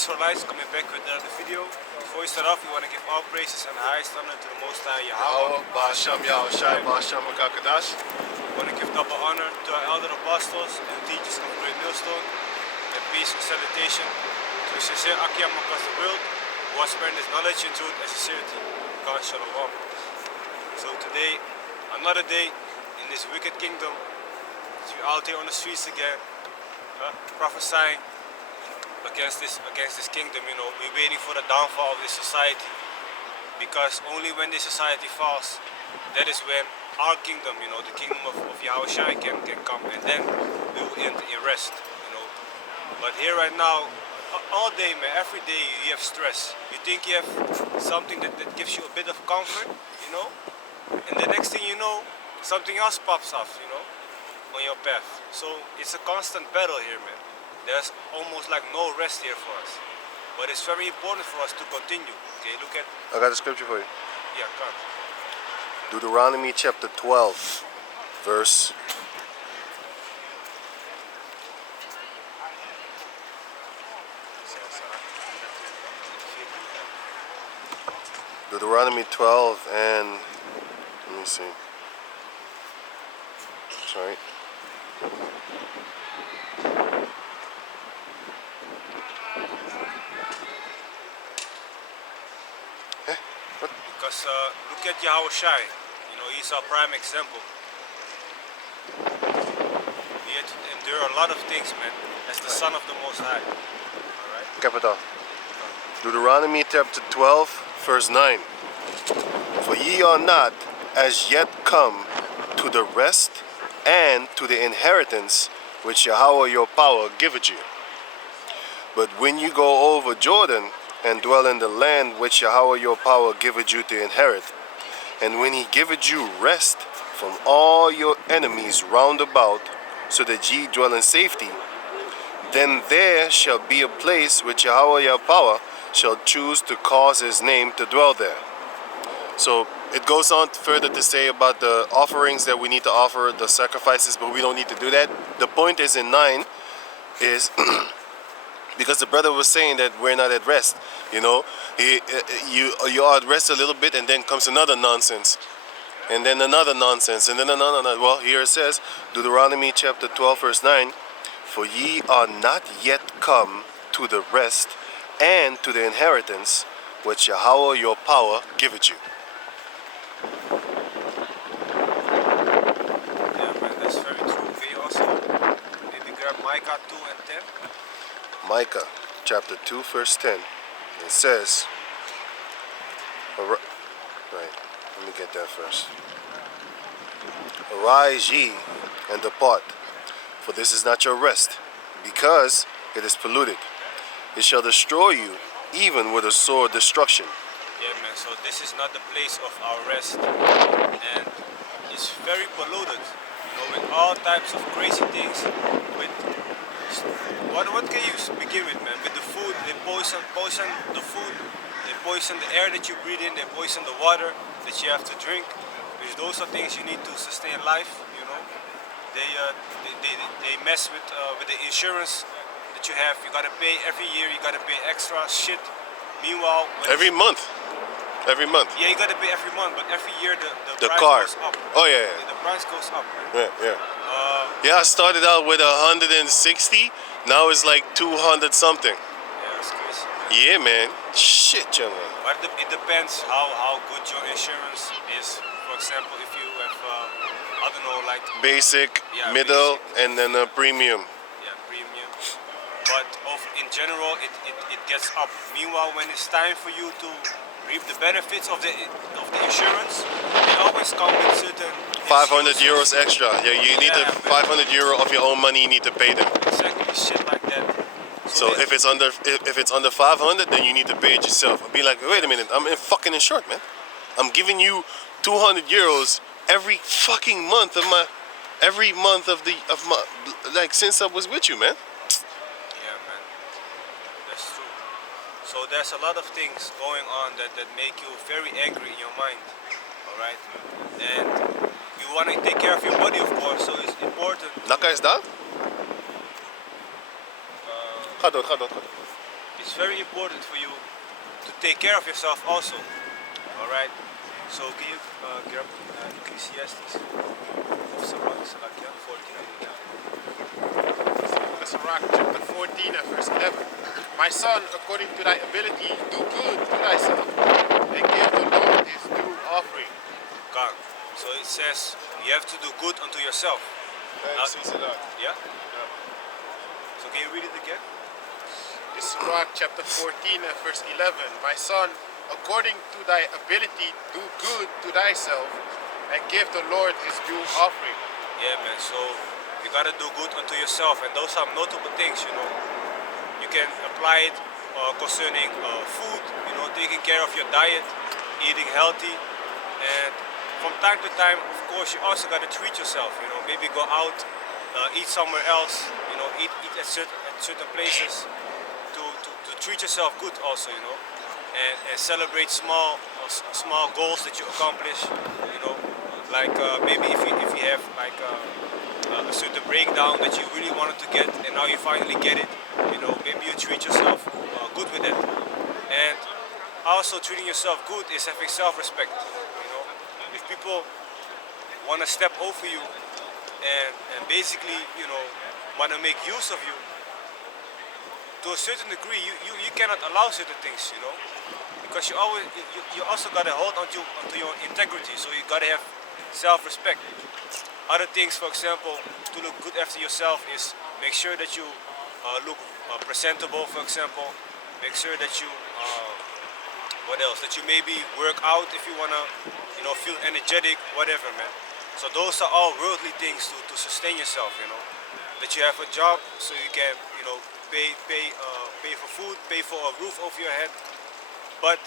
Israelites, coming back with another video. Before we start off, we want to give all praises and highest honor to the Most High Yahweh. 1.Yahawashi, 1.Yahawashi. We want to give double honor to our elder apostles and teachers of Great Millstone, and peace and salutation to the sincere Akiyam across the world, who has spread his knowledge and truth and sincerity. God Shalom. So today, another day in this wicked kingdom. So we're out here on the streets again, prophesying against this kingdom. You know, we're waiting for the downfall of this society, because only when this society falls, that is when our kingdom, you know, the kingdom of Yahawashi can come, and then we will enter in rest. You know, but here right now, all day, man, every day you have stress. You think you have something that gives you a bit of comfort, you know, and the next thing you know, something else pops off, you know, on your path. So it's a constant battle here, man. There's almost like no rest here for us. But it's very important for us to continue. Okay, look at... I got a scripture for you. Yeah, come. Deuteronomy chapter 12, verse... Deuteronomy 12 and... Let me see. Sorry. Because look at Yahawashi, you know, he's our prime example. He had to endure a lot of things, man, as the son of the Most High. Alright? Capital. Deuteronomy chapter 12, verse 9. For ye are not as yet come to the rest and to the inheritance which Yahweh your power giveth you. But when you go over Jordan, and dwell in the land which Yahweh your power giveth you to inherit, and when he giveth you rest from all your enemies round about, so that ye dwell in safety, then there shall be a place which Yahweh your power shall choose to cause his name to dwell there. So it goes on further to say about the offerings that we need to offer, the sacrifices, but we don't need to do that. The point is in 9 is because the brother was saying that we're not at rest, you know, you are at rest a little bit, and then comes another nonsense, and then another nonsense, and then another. Well, here it says, Deuteronomy chapter 12, verse 9, for ye are not yet come to the rest and to the inheritance which Yahweh your power giveth you. Yeah, man, that's very true. Can you also maybe grab Micah 2 and 10? Micah chapter 2 verse 10. It says, right, let me get that first. Arise ye and depart, for this is not your rest, because it is polluted. It shall destroy you, even with a sword destruction. Yeah, man, so this is not the place of our rest, and it's very polluted, you know, with all types of crazy things, with what can you begin with, man? With the food, they poison the food, they poison the air that you breathe in, they poison the water that you have to drink, because those are things you need to sustain life, you know. They mess with the insurance that you have. You gotta pay every year, you gotta pay extra shit. Meanwhile, every month. Yeah, you gotta pay every month, but every year the price car goes up. Oh yeah. The price goes up, man. Yeah. Yeah, I started out with 160. Now it's like 200 something. Yeah, that's crazy. Yeah, man. Shit, young man. But it depends how good your insurance is. For example, if you have, I don't know, like basic, yeah, middle, basic, and then a premium. Yeah, premium. But in general, it gets up. Meanwhile, when it's time for you to reap the benefits of the insurance, they always come with certain 500 euros extra. Yeah, you need yeah, 500 euro of your own money. You need to pay them. Exactly, shit like that. So if it's under 500, then you need to pay it yourself. I'll be like, wait a minute, I'm fucking insured, man. I'm giving you 200 euros every fucking month of my, like since I was with you, man. Yeah, man, that's true. So there's a lot of things going on that make you very angry in your mind, all right? And you want to take care of your body, of course, so it's important. Naka is that? Ga door. it's very important for you to take care of yourself also. All right. So can you grab Ecclesiastes of Salakia 14 Sirach chapter 14 and verse 11. My son, according to thy ability, do good to thyself, and give the Lord his due offering. God. So it says you have to do good unto yourself. Yeah? So can you read it again? Sirach chapter 14 and verse 11. My son, according to thy ability, do good to thyself, and give the Lord his due offering. Yeah, man. So you gotta do good unto yourself, and those are notable things. You can apply it concerning food. Taking care of your diet, eating healthy, and from time to time, of course, you also gotta treat yourself. Maybe go out, eat somewhere else. Eat at certain places to treat yourself good also. And celebrate small goals that you accomplish. Like maybe if you have like a certain breakdown that you really wanted to get and now you finally get it, maybe you treat yourself good with it. And also treating yourself good is having self-respect. If people want to step over you and basically want to make use of you, to a certain degree you cannot allow certain things, because you also gotta hold onto your integrity. So you gotta have self-respect. Other things, for example, to look good after yourself is make sure that you look presentable. For example, make sure that you what else? That you maybe work out if you wanna feel energetic, whatever, man. So those are all worldly things to sustain yourself. That you have a job so you can pay for food, pay for a roof over your head. But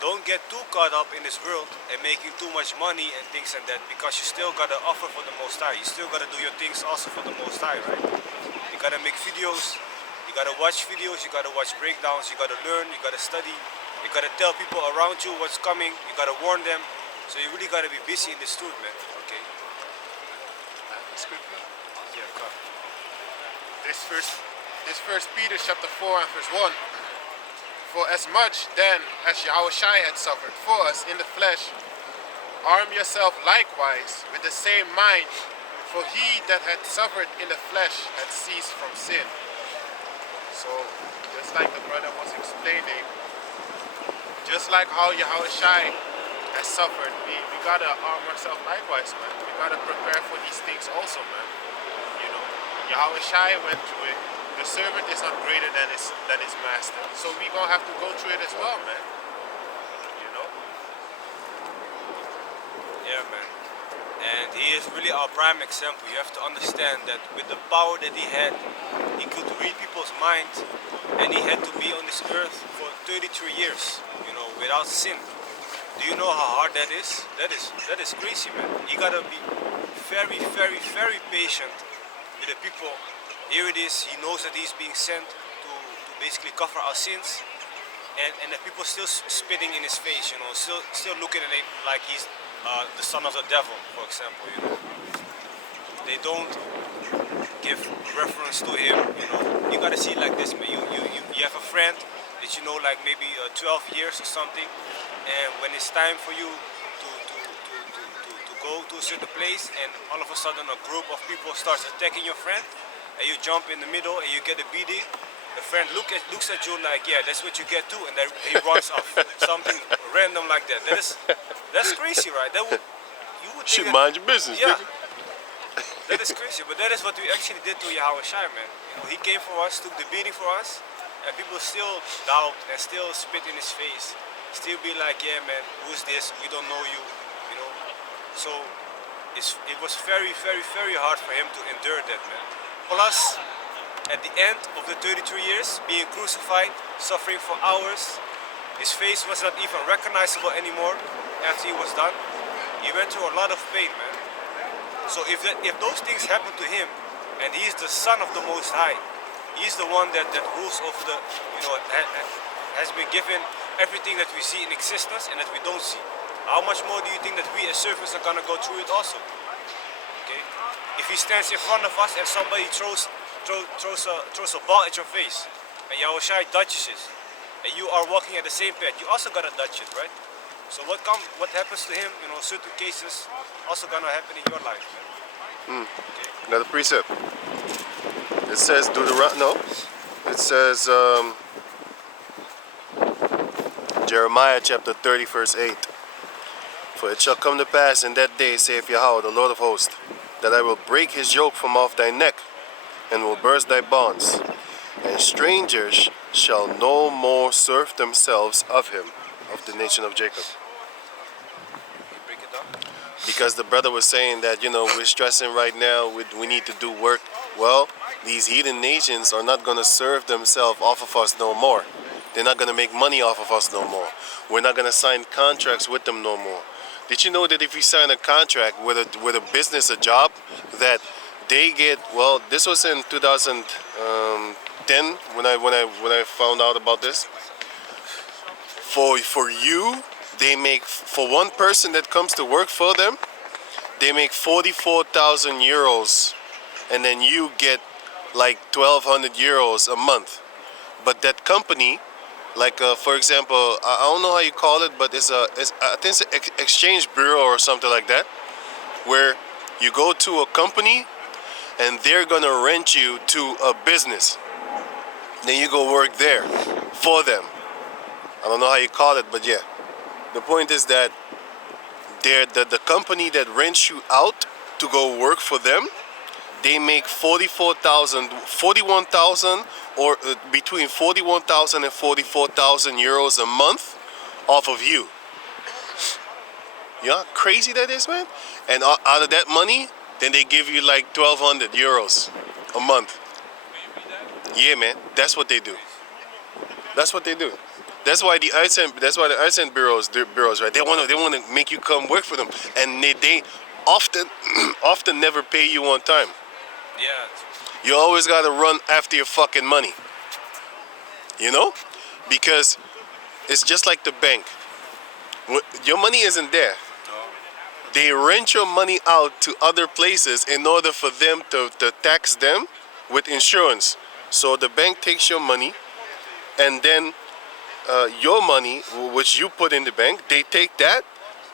don't get too caught up in this world and making too much money and things and that, because you still gotta offer for the Most High. You still gotta do your things also for the Most High, right? You gotta make videos, you gotta watch videos, you gotta watch breakdowns, you gotta learn, you gotta study, you gotta tell people around you what's coming, you gotta warn them. So you really gotta be busy in this truth, man. Okay. Scripture. Yeah, come. This first Peter chapter 4 and verse 1. For as much then as Yahawashi had suffered for us in the flesh, arm yourself likewise with the same mind, for he that had suffered in the flesh had ceased from sin. So, just like the brother was explaining, just like how Yahawashi has suffered, we gotta arm ourselves likewise, man. We gotta prepare for these things also, man. Yahawashi went through it. The servant is not greater than his master. So we gonna have to go through it as well, man. Yeah, man. And he is really our prime example. You have to understand that with the power that he had, he could read people's minds, and he had to be on this earth for 33 years, without sin. Do you know how hard that is? That is crazy, man. You gotta be very, very, very patient with the people. Here it is, he knows that he's being sent to basically cover our sins, and the people still spitting in his face, still looking at him like he's the son of the devil, for example. They don't give reference to him. You gotta see it like this, man. You have a friend that like maybe 12 years or something, and when it's time for you to go to a certain place, and all of a sudden a group of people starts attacking your friend, and you jump in the middle and you get a beating, the friend looks at you like, yeah, that's what you get too, and then he runs off. Something random like that. That's crazy, right? You would think Should mind your business, yeah, nigga. that is crazy, but that is what we actually did to Yahawashi, man. He came for us, took the beating for us, and people still doubt and still spit in his face, still be like, yeah, man, who's this? We don't know you, So it was very, very, very hard for him to endure that, man. Plus, at the end of the 33 years, being crucified, suffering for hours, his face was not even recognizable anymore after he was done. He went through a lot of pain, man. So if those things happened to him, and he is the son of the Most High, he's the one that rules over the, has been given everything that we see in existence and that we don't see. How much more do you think that we as servants are gonna go through it also? Okay? If he stands in front of us and somebody throws a ball at your face, and Yahawashi Dutch is, and you are walking at the same path, you also gotta Dutch it, right? So what happens to him, you know, certain cases also gonna happen in your life, man. Another precept. It says it says Jeremiah chapter 30 verse 8. For it shall come to pass in that day, saith Yahweh, the Lord of hosts, that I will break his yoke from off thy neck, and will burst thy bonds, and strangers shall no more serve themselves of him, of the nation of Jacob. You break it down. Because the brother was saying that, we're stressing right now, we need to do work. Well, these heathen nations are not going to serve themselves off of us no more. They're not going to make money off of us no more. We're not going to sign contracts with them no more. Did you know that if you sign a contract with a business, a job, that they get, well, this was in 2010 when I found out about this. For you, they make, for one person that comes to work for them, they make 44,000 euros, and then you get like 1,200 euros a month. But that company, like for example, I don't know how you call it, but I think it's an exchange bureau or something like that, where you go to a company and they're gonna rent you to a business. Then you go work there for them. I don't know how you call it, but yeah. The point is that the company that rents you out to go work for them, they make 41,000 or between 41,000 and 44,000 euros a month off of you. You know how crazy that is, man? And out of that money, then they give you like 1,200 euros a month. Yeah, man, that's what they do. That's what they do. That's why the ISN bureaus, right? They want to make you come work for them, and they often never pay you on time. Yeah. You always gotta run after your fucking money. Because it's just like the bank. Your money isn't there. They rent your money out to other places in order for them to tax them with insurance. So the bank takes your money, and then your money, which you put in the bank, they take that,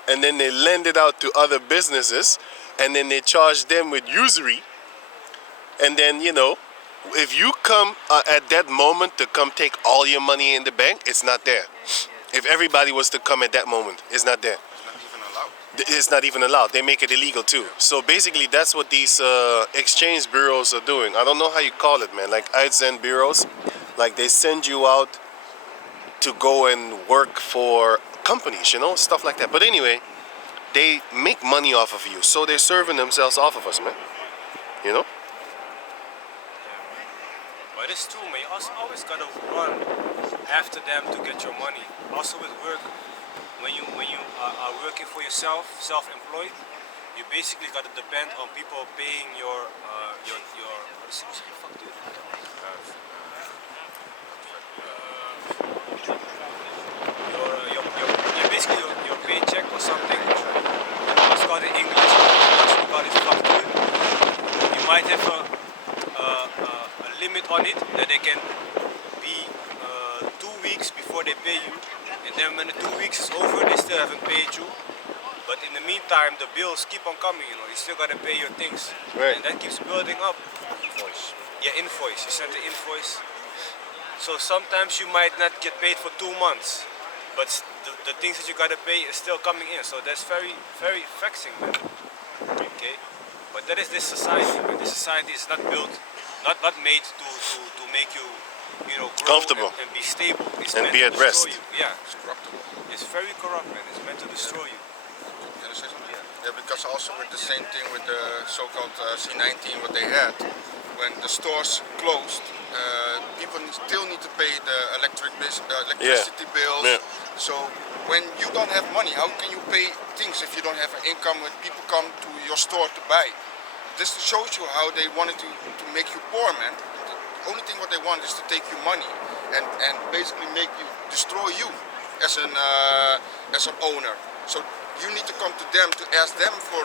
and then they lend it out to other businesses, and then they charge them with usury. And then, if you come at that moment to come take all your money in the bank, it's not there. If everybody was to come at that moment, it's not there. It's not even allowed. They make it illegal too. So basically, that's what these exchange bureaus are doing. I don't know how you call it, man. Like ISN bureaus, like they send you out to go and work for companies, stuff like that. But anyway, they make money off of you, so they're serving themselves off of us, man. But it's true, man. You also always gotta run after them to get your money. Also with work, when you are working for yourself, self-employed, you basically gotta depend on people paying your what the fuck, dude? Basically your paycheck or something. What's called in English? We call it factuur. You might have a limit on it that they can be 2 weeks before they pay you, and then when the 2 weeks is over, they still haven't paid you. But in the meantime, the bills keep on coming. You still gotta pay your things, right? And that keeps building up. Invoice. Yeah, invoice. You send the invoice. So sometimes you might not get paid for 2 months, but the things that you gotta pay is still coming in. So that's very, very vexing, man. Okay, but that is this society, man. This society is not built, not made to make you, grow comfortable and be stable. It's and meant be to at rest. You. Yeah, it's corruptible. It's very corrupt, man. It's meant to destroy you. Can I say something? Yeah, because also with the same thing with the so-called C19, what they had, when the stores closed, people still need to pay the electricity bills. Yeah. So when you don't have money, how can you pay things if you don't have an income when people come to your store to buy? This shows you how they wanted to make you poor, man. The only thing what they want is to take your money and basically make you, destroy you as an owner. So you need to come to them to ask them for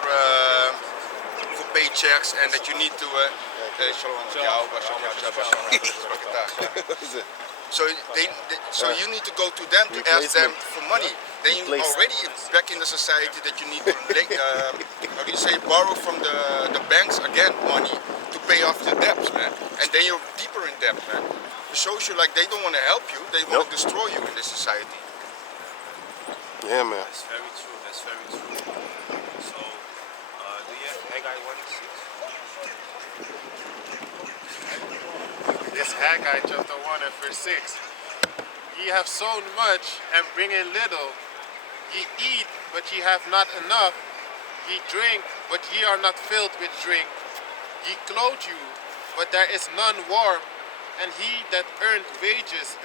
paychecks, and that you need to Shalom, Yahawashi. So you need to go to them to ask them for money. Then you already back in the society that you need to how do you say, borrow from the banks again money to pay off the debts, man. And then you're deeper in debt, man. It shows you like they don't want to help you, they want to destroy you in this society. Yeah, man. That's very true. That's very true. So, do you have Haggai 1:6? This Haggai chapter 1 and verse 6. Ye have sown much and bring in little. Ye eat, but ye have not enough. Ye drink, but ye are not filled with drink. Ye clothe you, but there is none warm. And he that earneth wages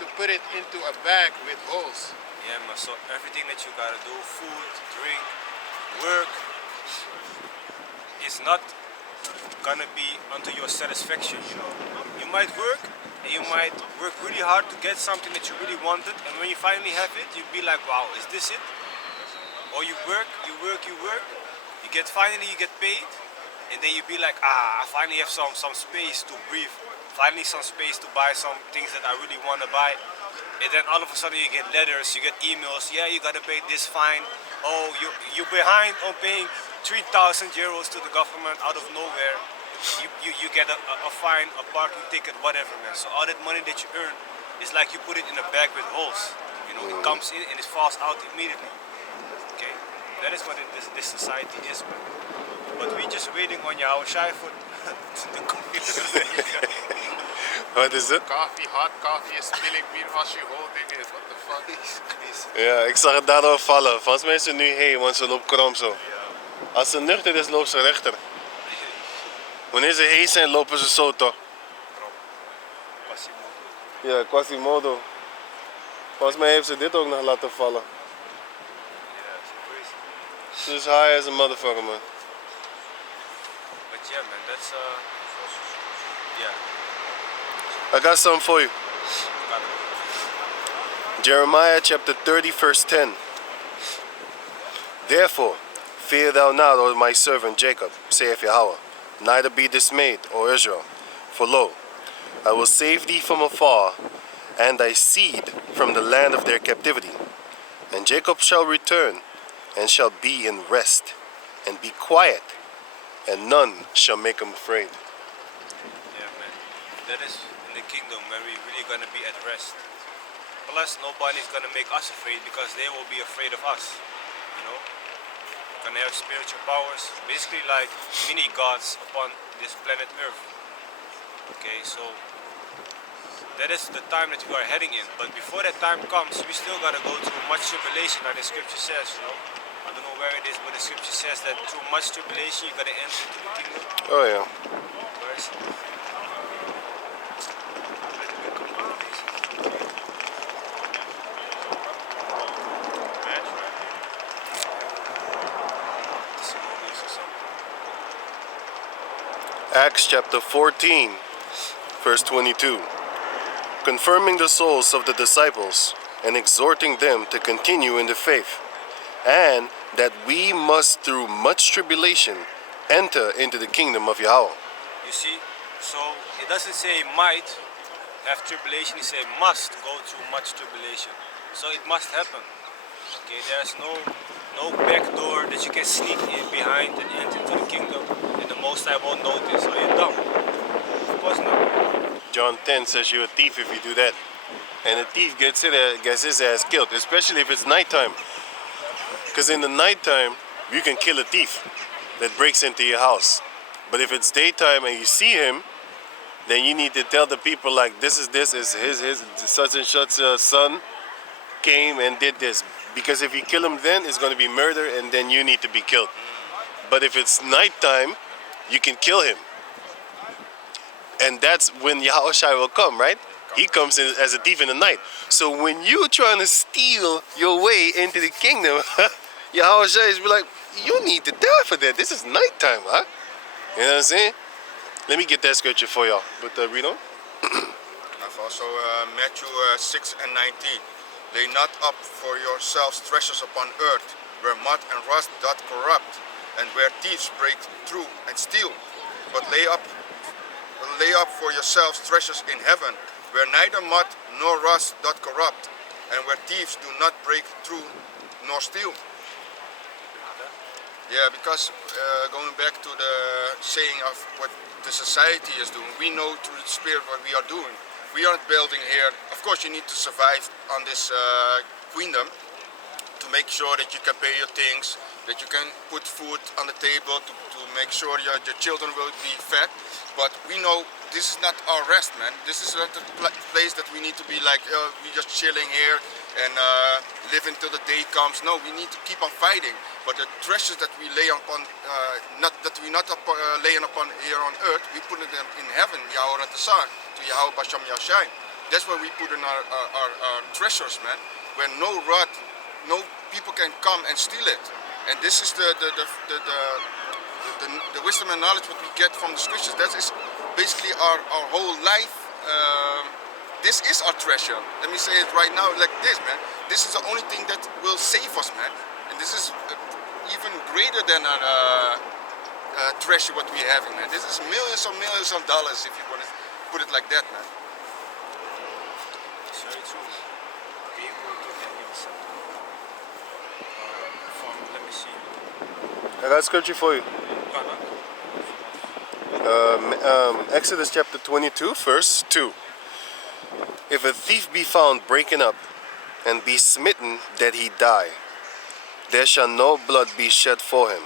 to put it into a bag with holes. Yeah, man. So everything that you gotta do, food, drink, work, is not gonna be unto your satisfaction. You know, you might work and you might work really hard to get something that you really wanted, and when you finally have it, you'd be like, wow, is this it? Or you work, you get paid, and then you'd be like, I finally have some space to breathe, finally some space to buy some things that I really want to buy. And then all of a sudden you get letters, you get emails, yeah, you gotta pay this fine. Oh, you're behind on paying 3,000 euros to the government out of nowhere. You get a fine, a parking ticket, whatever, man. So all that money that you earn is like you put it in a bag with holes. You know, it comes in and it falls out immediately. Okay, that is what this society is, man. But we just waiting on Yahawashi for the computer. What is it? Hot coffee is spilling beer als je holding it. What the fuck? Ja, ik zag het daardoor vallen. Volgens mij is ze nu heen, want ze loopt krom zo. Als ze nuchter is, loopt ze rechter. Wanneer ze heen zijn, lopen ze zo toch? Ja, Quasimodo. Volgens mij heeft ze dit ook nog laten vallen. Ze is high as a motherfucker, man. But yeah, man, that's yeah. I got something for you. Jeremiah chapter 30, verse 10. Therefore, fear thou not, O my servant Jacob, saith Yahweh, neither be dismayed, O Israel. For lo, I will save thee from afar, and thy seed from the land of their captivity. And Jacob shall return, and shall be in rest, and be quiet, and none shall make him afraid. Yeah, man. That is in the kingdom when we really gonna be at rest. Plus, nobody's gonna make us afraid because they will be afraid of us. You know, gonna have spiritual powers, basically like mini gods upon this planet Earth. Okay, so that is the time that we are heading in. But before that time comes, we still gotta go through much tribulation, like the scripture says. You know, I don't know where it is, but the scripture says that through much tribulation, you gotta enter into the kingdom. Oh yeah. Where is it? Acts chapter 14, verse 22. Confirming the souls of the disciples and exhorting them to continue in the faith, and that we must through much tribulation enter into the kingdom of Yahweh. You see, so it doesn't say might have tribulation, it says must go through much tribulation. So it must happen. Okay, there's no back door that you can sneak in behind and enter into the kingdom and the Most High won't notice. Are you dumb? Of course not. John 10 says you're a thief if you do that. And a thief gets his ass killed, especially if it's nighttime. Because in the nighttime, you can kill a thief that breaks into your house. But if it's daytime and you see him, then you need to tell the people like this is his such and such son came and did this. Because if you kill him then, it's going to be murder and then you need to be killed. But if it's nighttime, you can kill him. And that's when Yahawashi will come, right? He comes in as a thief in the night. So when you're trying to steal your way into the kingdom, Yahawashi is like, you need to die for that. This is nighttime, huh? You know what I'm saying? Let me get that scripture for y'all. But read on. I've also Matthew 6 and 19. Lay not up for yourselves treasures upon earth, where moth and rust doth corrupt, and where thieves break through and steal. But lay up lay up for yourselves treasures in heaven, where neither moth nor rust doth corrupt, and where thieves do not break through nor steal. Yeah, because going back to the saying of what the society is doing, we know through the Spirit what we are doing. We aren't building here. Of course, you need to survive on this queendom to make sure that you can pay your things, that you can put food on the table to make sure your children will be fed. But we know this is not our rest, man. This is not the place that we need to be like, we're just chilling here and live until the day comes. No, we need to keep on fighting. But the treasures that we lay upon, laying upon here on earth, we put them in heaven, Yahweh Ratasar, to Yahweh Basham Yashai. That's where we put in our treasures, man, where no rot, no people can come and steal it. And this is the wisdom and knowledge what we get from the scriptures. That is basically our whole life. This is our treasure. Let me say it right now like this, man. This is the only thing that will save us, man. And this is even greater than our treasure what we're having, man. This is millions of dollars, if you want to put it like that, man. It's very true. Okay, you can give us something. Let me see. I got scripture for you. Exodus chapter 22, verse 2. If a thief be found breaking up, and be smitten that he die, there shall no blood be shed for him.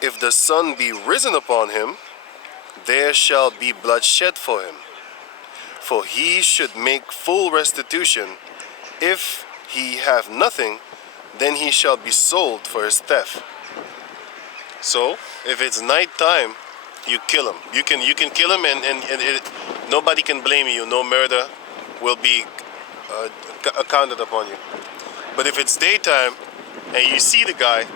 If the sun be risen upon him, there shall be blood shed for him. For he should make full restitution. If he have nothing, then he shall be sold for his theft. So, if it's night time, you kill him. You can kill him, and nobody can blame you. No murder will be accounted upon you. But if it's daytime and you see the guy,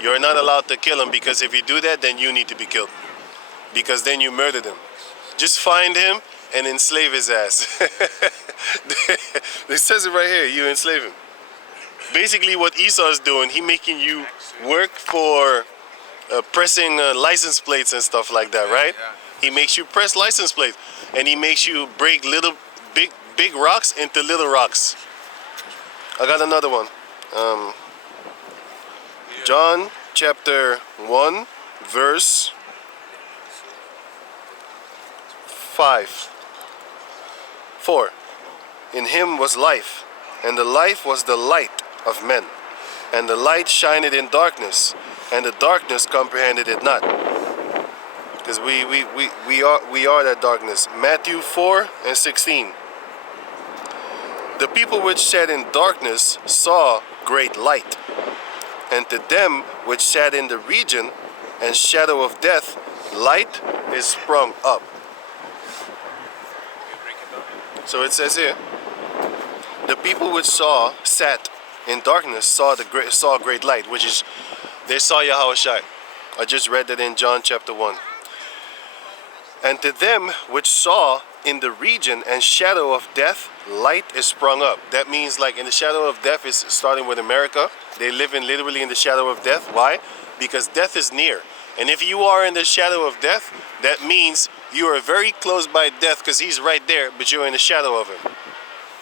you're not allowed to kill him, because if you do that, then you need to be killed, because then you murdered him. Just find him and enslave his ass. It says it right here, you enslave him. Basically what Esau is doing, he making you work for pressing license plates and stuff like that, right? Yeah. He makes you press license plates, and he makes you break big rocks into little rocks. I got another one. John chapter 1, verse 4. In him was life, and the life was the light of men. And the light shined in darkness, and the darkness comprehended it not. Because we are that darkness. Matthew 4:16. The people which sat in darkness saw great light. And to them which sat in the region and shadow of death, light is sprung up. So it says here, the people which sat in darkness saw great light, which is, they saw Yahawashi. I just read that in John chapter 1. And to them which saw in the region and shadow of death, light is sprung up. That means, like, in the shadow of death is starting with America. They live literally in the shadow of death. Why? Because death is near. And if you are in the shadow of death, that means you are very close by death, because he's right there, but you're in the shadow of him.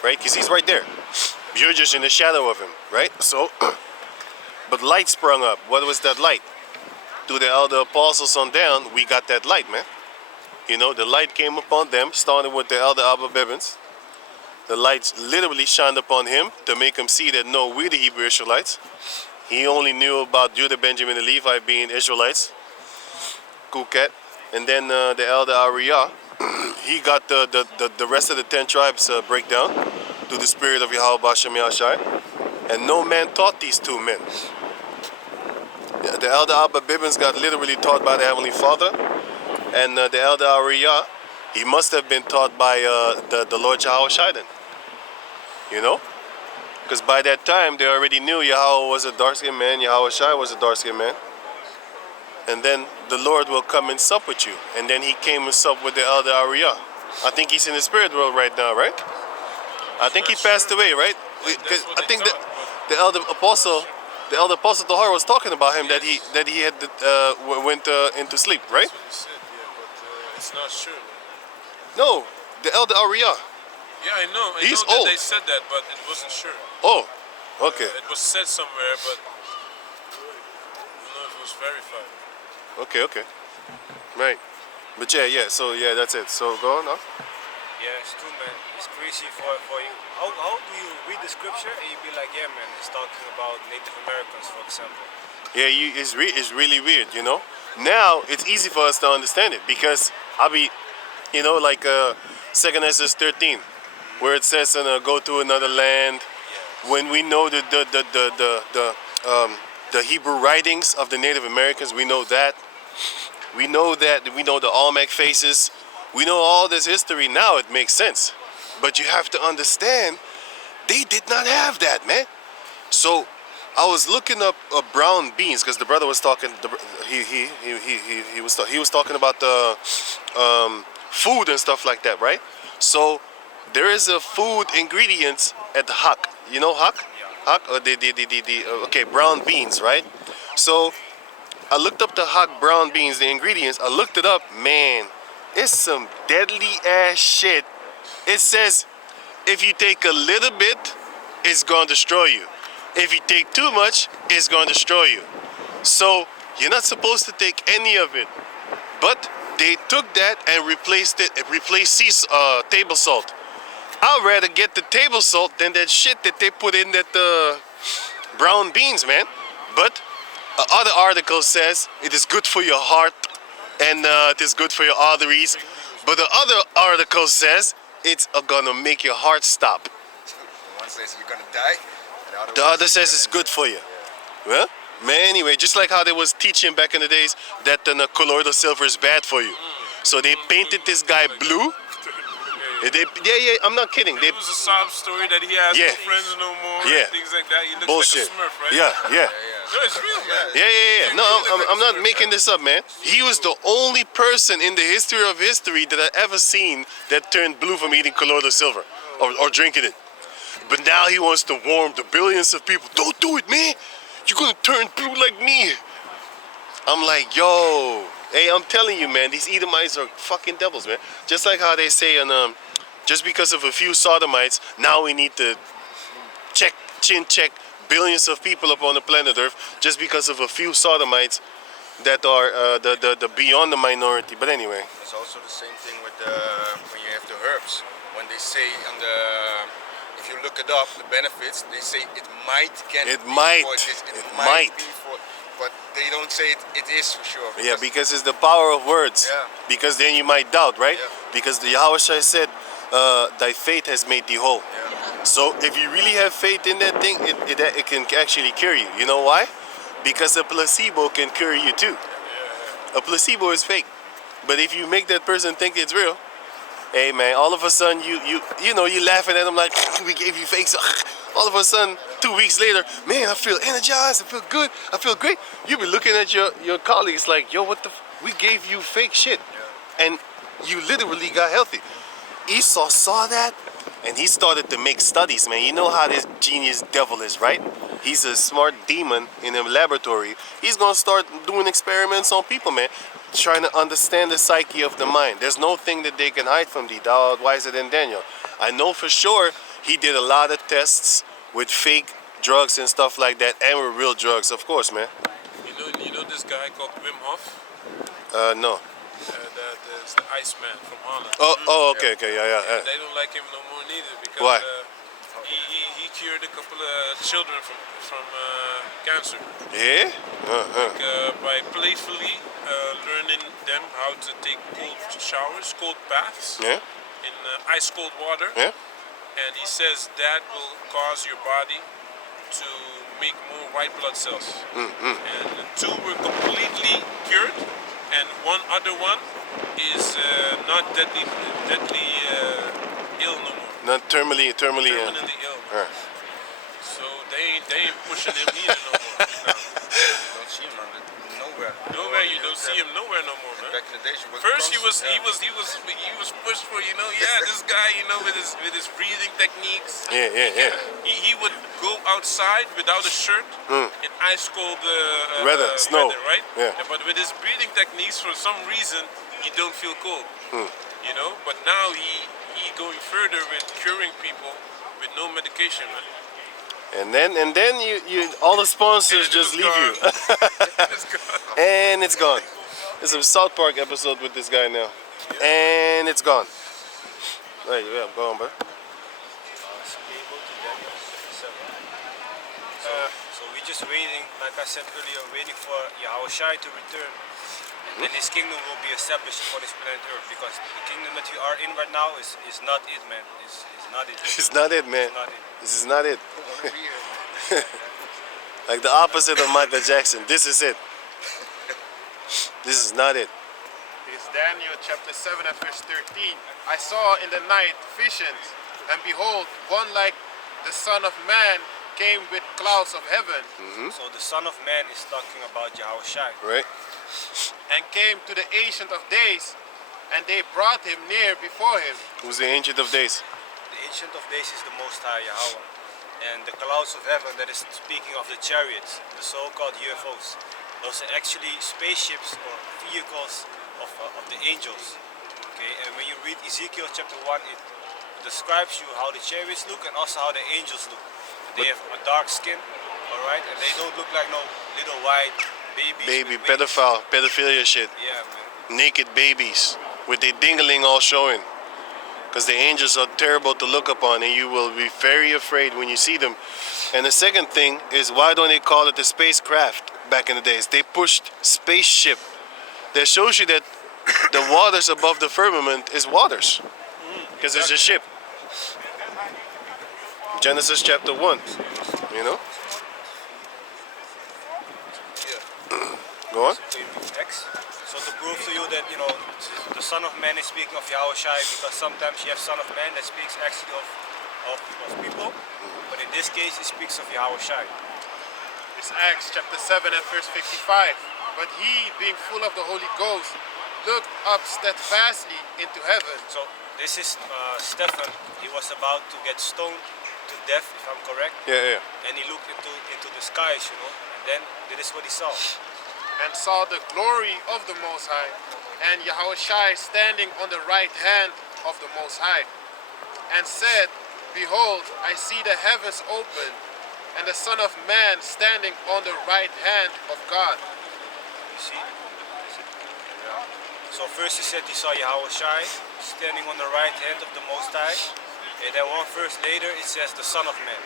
Right? Because he's right there. You're just in the shadow of him, right? So, but light sprung up. What was that light? To the elder apostles on down, we got that light, man. You know, the light came upon them, starting with the elder Abba Bibbins. The light literally shined upon him to make him see that, no, we're the Hebrew Israelites. He only knew about Judah, Benjamin, and Levi being Israelites. Kuket. And then the elder Ariah, he got the rest of the 10 tribes breakdown through the spirit of Yahweh Bashem Yashai. And no man taught these two men. The elder Abba Bibbins got literally taught by the Heavenly Father. And the elder Ariah, he must have been taught by the Lord Yahawashi then. You know? Because by that time, they already knew Yahweh was a dark-skinned man, Yahawashi was a dark-skinned man. And then the Lord will come and sup with you. And then he came and supped with the elder Ariah. I think he's in the spirit world right now, right? I think he passed away, right? I think that the elder apostle Tahar was talking about him, that he had went into sleep, right? That's what he said, yeah, but it's not true. No, the elder Uriah. Yeah, I know. I He's know that old. they said that, but it wasn't sure. Oh, okay, It was said somewhere, but I don't know if it was verified. okay, right. But yeah. So yeah, that's it. So go on now. Yeah, it's true, man. It's crazy for you. How do you read the scripture and you be like, yeah, man, it's talking about Native Americans, for example. Yeah, it's really weird, you know. Now it's easy for us to understand it because I'll be, like 2nd Esdras 13, where it says, "Go to another land." When we know the Hebrew writings of the Native Americans, we know that. We know the Olmec faces. We know all this history. Now it makes sense, but you have to understand they did not have that, man. So I was looking up brown beans because the brother was talking. He was talking about the food and stuff like that, right? So there is a food ingredients at the hak. You know hak? Hak or okay, brown beans, right? So I looked up the hak brown beans, the ingredients. I looked it up, man. It's some deadly ass shit. It says if you take a little bit, it's gonna destroy you. If you take too much, it's gonna destroy you. So you're not supposed to take any of it. But they took that and replaced table salt. I'd rather get the table salt than that shit that they put in that brown beans, man. But other article says it is good for your heart and it is good for your arteries. But the other article says it's gonna make your heart stop. One says you're gonna die. The other says it's good for you. Well, man, anyway, just like how they was teaching back in the days that the colloidal silver is bad for you. So they painted this guy blue. Yeah, I'm not kidding. It was a sob story that he has no friends no more. Yeah. And things like that. He looks Bullshit. like a Smurf, right? Yeah. No, it's real, man. Yeah. No, I'm not making this up, man. He was the only person in the history of history that I ever seen that turned blue from eating colloidal silver or drinking it. But now he wants to warn the billions of people. Don't do it, man. You're gonna turn blue like me. I'm like, yo. Hey, I'm telling you, man, these Edomites are fucking devils, man. Just like how they say just because of a few sodomites, now we need to check billions of people upon the planet Earth just because of a few sodomites that are the beyond the minority. But anyway. It's also the same thing with when you have the herbs. When they say if you look it up, the benefits, they say it might It might be for, but they don't say it is for sure. Yeah, because it's the power of words. Yeah. Because then you might doubt, right? Yeah. Because the Yahawashi said, thy faith has made thee whole. Yeah. So if you really have faith in that thing, it can actually cure you. You know why? Because a placebo can cure you too. A placebo is fake. But if you make that person think it's real, hey man, all of a sudden you laughing at them like we gave you fake. So all of a sudden 2 weeks later, man, I feel energized, I feel good, I feel great. You be looking at your colleagues like, yo, we gave you fake shit, and you literally got healthy. Esau saw that, and he started to make studies, man. You know how this genius devil is, right? He's a smart demon in a laboratory. He's gonna start doing experiments on people, man, trying to understand the psyche of the mind. There's no thing that they can hide from thee, thou art wiser than Daniel. I know for sure he did a lot of tests with fake drugs and stuff like that, and with real drugs, of course, man. You know this guy called Wim Hof? No. That's the Iceman from Holland. Oh, okay, yeah. They don't like him no more neither because Why? He cured a couple of children from cancer. Yeah? By playfully learning them how to take cold showers, cold baths in ice cold water. Yeah? And he says that will cause your body to make more white blood cells. And the two were completely cured, and one other one is not deadly ill no more. Not terminally Terminally ill. So they ain't pushing him either no more. You don't see him nowhere. Nowhere, you don't see him nowhere no more, man. Back in the days, you First he was pushed for this guy with his breathing techniques. Yeah. He would go outside without a shirt in ice cold Snow, weather, right? Yeah. But with his breathing techniques, for some reason, you don't feel cold. you know. But now he going further with curing people with no medication, man. And then you all the sponsors And it just was leave you. gone. It's gone. And it's gone. It's a South Park episode with this guy now. And it's gone. Right, yeah, go on, bro. So we're just waiting, like I said earlier, waiting for Yahawashi to return. And then his kingdom will be established upon this planet Earth, because the kingdom that we are in right now is not it, man. It's not it. It's not it, man. It's not it. This is not it. Like the opposite of Michael Jackson. This is it. This is not it. It's Daniel chapter 7 and verse 13. I saw in the night visions, and behold, one like the Son of Man came with clouds of heaven, So the Son of Man is talking about Yahawashi. Right? and came to the Ancient of Days, and they brought him near before him. Who's the Ancient of Days? The Ancient of Days is the Most High Yahweh. And the clouds of heaven, that is speaking of the chariots, the so-called UFOs. Those are actually spaceships or vehicles of the angels. Okay, and when you read Ezekiel chapter 1, it describes you how the chariots look and also how the angels look. They have a dark skin, alright, and they don't look like no little white babies. Baby, with wings. pedophilia shit. Yeah, man. Naked babies with their dingling all showing. Because the angels are terrible to look upon, and you will be very afraid when you see them. And the second thing is, why don't they call it the spacecraft back in the days? They pushed spaceship. That shows you that the waters above the firmament is waters. Because it's a ship. Genesis chapter 1. You know? Go on. X. So to prove to you that, you know, the Son of Man is speaking of Yahawashi, because sometimes you have Son of Man that speaks actually of people, but in this case it speaks of Yahawashi. It's Acts chapter 7 and verse 55. But he, being full of the Holy Ghost, looked up steadfastly into heaven. So this is Stephen. He was about to get stoned to death, if I'm correct, Yeah. and he looked into the skies, you know, and then this is what he saw. And saw the glory of the Most High, and Yahawashi standing on the right hand of the Most High, and said, Behold, I see the heavens open, and the Son of Man standing on the right hand of God. You see? So first he said he saw Yahawashi standing on the right hand of the Most High, and then one verse later it says the Son of Man.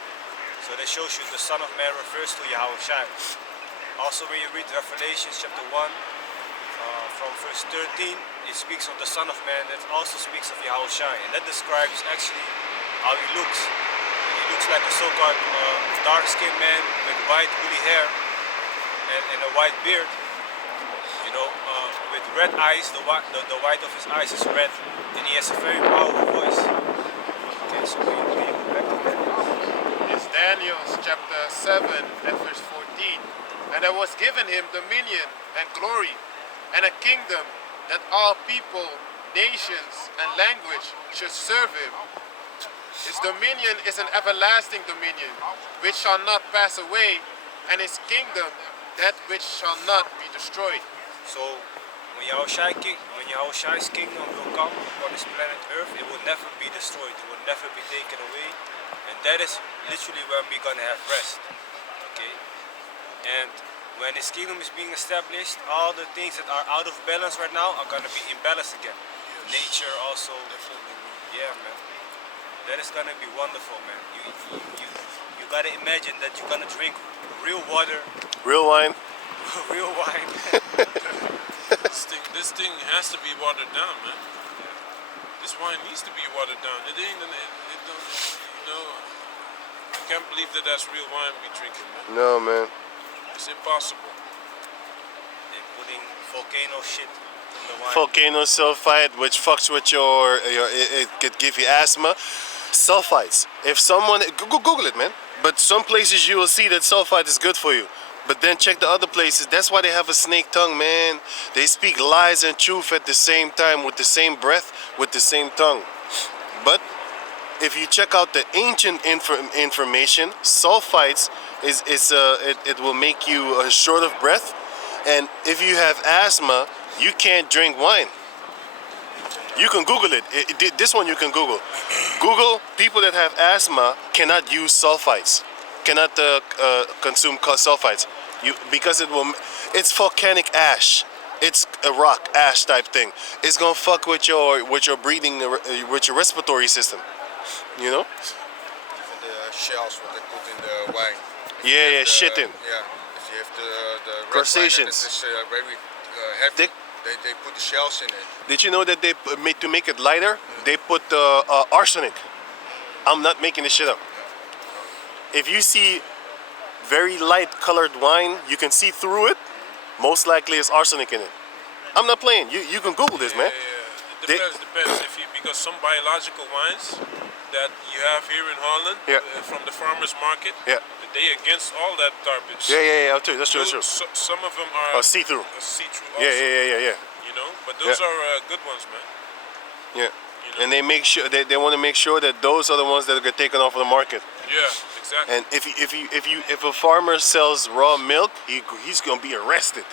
So that shows you the Son of Man refers to Yahawashi. Also when you read Revelation chapter 1 from verse 13, it speaks of the Son of Man, that also speaks of Yahawashi, and that describes actually how he looks. He looks like a so-called dark-skinned man with white woolly hair and a white beard. You know, with red eyes, the white of his eyes is red, and he has a very powerful voice. Okay, so we go back to that. It's Daniel chapter 7 and verse 14. And there was given him dominion and glory and a kingdom, that all people, nations, and language should serve him. His dominion is an everlasting dominion, which shall not pass away, and his kingdom that which shall not be destroyed. So when Yahawashi's kingdom will come on this planet Earth, it will never be destroyed, it will never be taken away, and that is literally when we're gonna have rest. Okay? And when his kingdom is being established, all the things that are out of balance right now are gonna be in balance again. Nature also. Yeah, man. That is gonna be wonderful, man. You gotta imagine that you're gonna drink real water, Real wine. real wine. This thing has to be watered down, man. This wine needs to be watered down. It ain't, it don't, you know. I can't believe that that's real wine we drinking, man. No, man. It's impossible. They're putting volcano shit in the wine. Volcano sulfide, which fucks with your it could give you asthma. Sulfites. If someone Google it, man. But some places you will see that sulfite is good for you. But then check the other places. That's why they have a snake tongue, man. They speak lies and truth at the same time, with the same breath, with the same tongue. But if you check out the ancient information, sulfites it will make you short of breath, and if you have asthma, you can't drink wine. You can Google it. This one you can Google. Google people that have asthma cannot use sulfites, cannot consume sulfites. Because it's volcanic ash. It's a rock ash type thing. It's gonna fuck with your breathing, with your respiratory system. You know? Even the shells what they put in the wine. Yeah, shit in. Yeah, if you have the red Crustaceans. wine and it is very heavy, Thick. they put the shells in it. Did you know that they to make it lighter, they put arsenic? I'm not making this shit up. If you see very light colored wine, you can see through it. Most likely it's arsenic in it. I'm not playing. You can Google this, man. Yeah. It depends. Because some biological wines that you have here in Holland from the farmers market, they against all that garbage. Yeah. That's true. Some of them are see-through. See-through also. Yeah. You know, but those are good ones, man. Yeah. You know? And they make sure they want to make sure that those are the ones that get taken off of the market. Yeah, exactly. And if a farmer sells raw milk, he's gonna be arrested.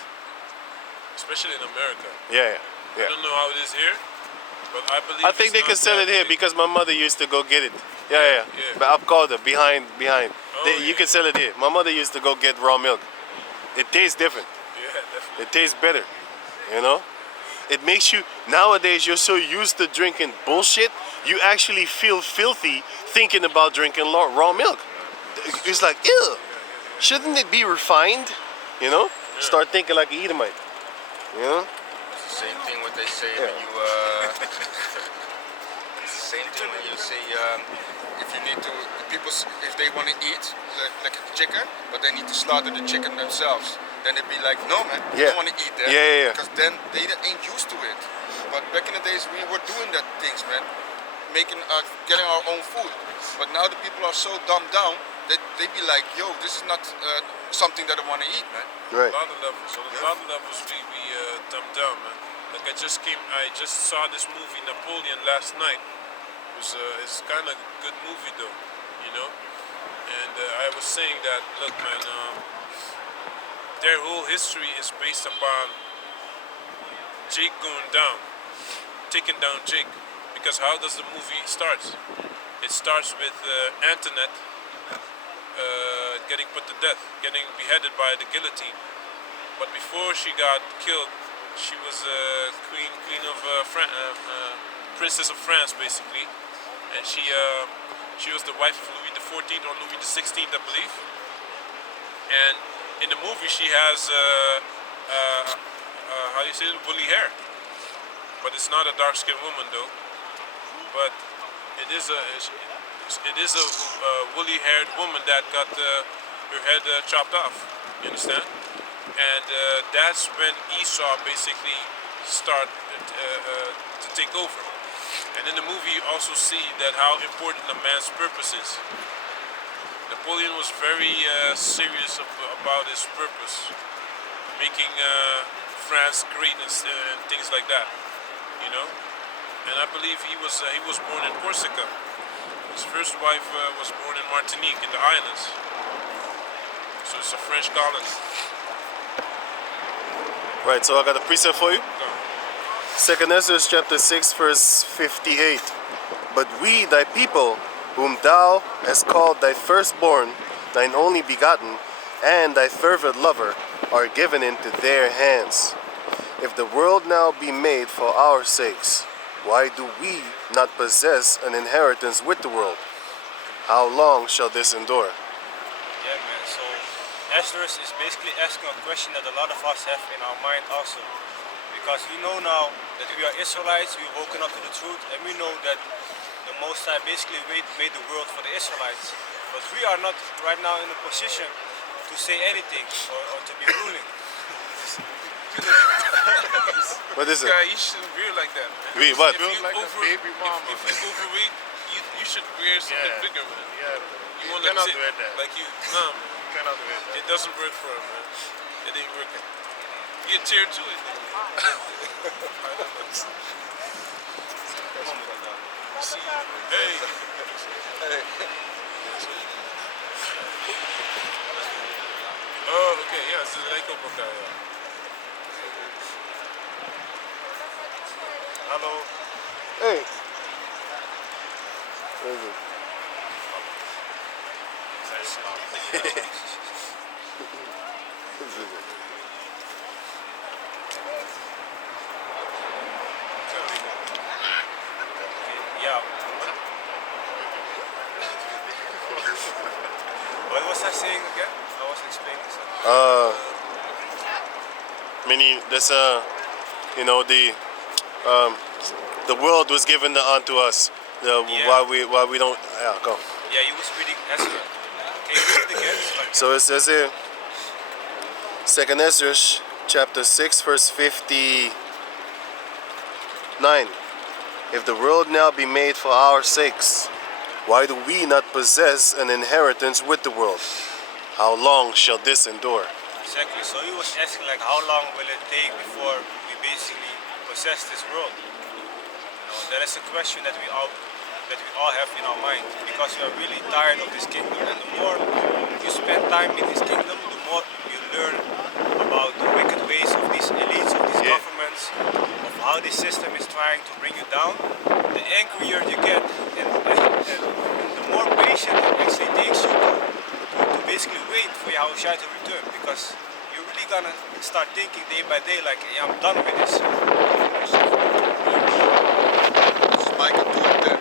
Especially in America. Yeah. I don't know how it is here, but I believe. I think they can sell it here because my mother used to go get it. Yeah. But I've called her behind. You can sell it here. My mother used to go get raw milk. It tastes different. Yeah, definitely. It tastes better. You know? It makes you, nowadays you're so used to drinking bullshit, you actually feel filthy thinking about drinking raw milk. It's like, ew, shouldn't it be refined? You know? Start thinking like an Edomite. You know? It's the same thing what they say when you. It's the same thing when you say if you need to if they want to eat like a chicken, but they need to slaughter the chicken themselves. Then they'd be like, no man, I don't want to eat that. Because then they ain't used to it. But back in the days we were doing that things, man, getting our own food. But now the people are so dumbed down that they be like, yo, this is not something that I want to eat, man. Right. A lot of levels. So a lot of levels we dumbed down, man. Like I just saw this movie Napoleon last night. It's kind of a good movie though, you know. And I was saying that, look, man, their whole history is based upon Jake going down, taking down Jake. Because how does the movie start? It starts with Antoinette getting put to death, getting beheaded by the guillotine. But before she got killed, she was queen of princess of France, basically, and she was the wife of Louis XIV or Louis XVI, I believe. And in the movie, she has how do you say it, woolly hair, but it's not a dark-skinned woman though. But it is a woolly-haired woman that got her head chopped off. You understand? And that's when Esau basically started to take over. And in the movie, you also see that how important a man's purpose is. Napoleon was very serious about his purpose, making France great and things like that. You know. And I believe he was born in Corsica. His first wife was born in Martinique in the islands. So it's a French colony. Right, so I got a precept for you. Go. 2 Ezra chapter 6 verse 58. But we, thy people, whom thou hast called thy firstborn, thine only begotten, and thy fervent lover, are given into their hands. If the world now be made for our sakes, why do we not possess an inheritance with the world? How long shall this endure? Yeah, man. So Ezra is basically asking a question that a lot of us have in our mind also. Because we know now that we are Israelites, we've woken up to the truth, and we know that the Most High basically made the world for the Israelites. But we are not right now in a position to say anything or to be ruling. What is it? Guy, you shouldn't wear like that, man. We what? If you Like a baby mama. If you overweight, you should wear something bigger, man. Yeah. You want cannot like, wear that. like you. Nah, man. You cannot wear that. It doesn't work for him, man. It ain't working. You get tear to it. See, hey. Oh, okay, yeah, it's like a book, yeah. Hallo. Yeah. What was I saying again? I was explaining something. Meaning there's the world was given unto us. Yeah. Why we don't go. Yeah, he was reading Ezra. Can you read it again? So it says here, 2nd Ezra chapter 6 verse 59. If the world now be made for our sakes, why do we not possess an inheritance with the world? How long shall this endure? Exactly. So he was asking like, how long will it take before we basically possess this world? That is a question that we all have in our mind, because we are really tired of this kingdom. And the more you spend time in this kingdom, the more you learn about the wicked ways of these elites, of these governments, of how this system is trying to bring you down. The angrier you get, and the more patient it actually takes you to basically wait for Yahawashi to return, because you're really gonna start thinking day by day like, hey, I'm done with this. Micah 2:10.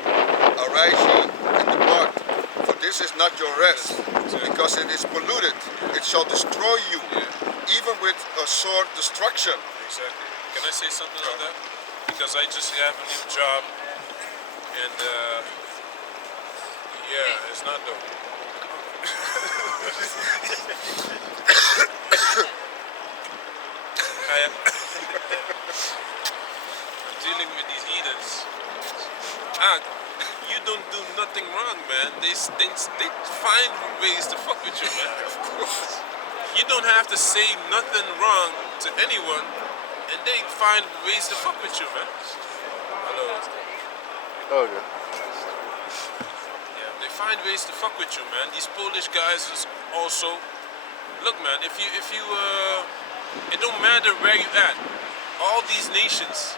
Arise ye and depart, for this is not your rest, because it is polluted. It shall destroy you, even with a sword destruction. Exactly. Can I say something on that? Because I just have a new job, and yeah, it's not dope. I'm dealing with these heathens. You don't do nothing wrong, man. They find ways to fuck with you, man. Of course. You don't have to say nothing wrong to anyone, and they find ways to fuck with you, man. Hello. Okay. Yeah, they find ways to fuck with you, man. These Polish guys is also. Look, man. If you it don't matter where you at. All these nations.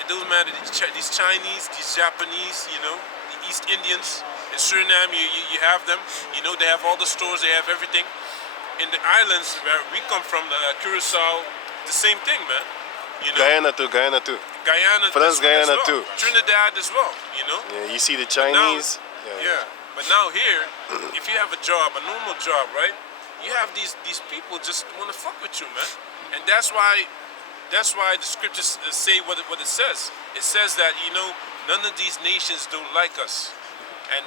It doesn't matter, these Chinese, these Japanese, the East Indians. In Suriname, you have them. They have all the stores, they have everything. In the islands where we come from, Curacao, the same thing, man. Guyana too. Guyana, France, Guyana as well. too. Trinidad as well, Yeah, you see the Chinese. But now here, if you have a job, a normal job, right? You have these people just want to fuck with you, man. And that's why the scriptures say what it says. It says that, none of these nations don't like us. And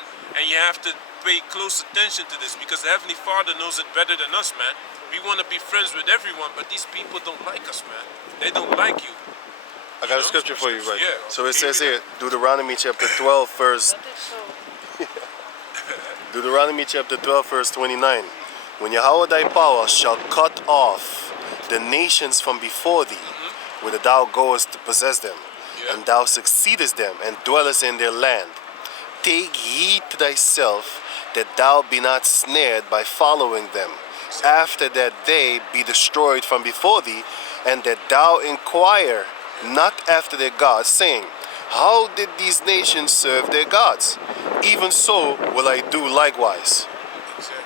you have to pay close attention to this, because the Heavenly Father knows it better than us, man. We want to be friends with everyone, but these people don't like us, man. They don't like you. I got a scripture for you right Yeah. now. So it says here, Deuteronomy chapter 12 verse Deuteronomy chapter 12 verse 29. When Yahweh thy power shall cut off the nations from before thee, whither thou goest to possess them, and thou succeedest them, and dwellest in their land. Take heed to thyself, that thou be not snared by following them, after that they be destroyed from before thee, and that thou inquire not after their gods, saying, how did these nations serve their gods? Even so will I do likewise. Exactly.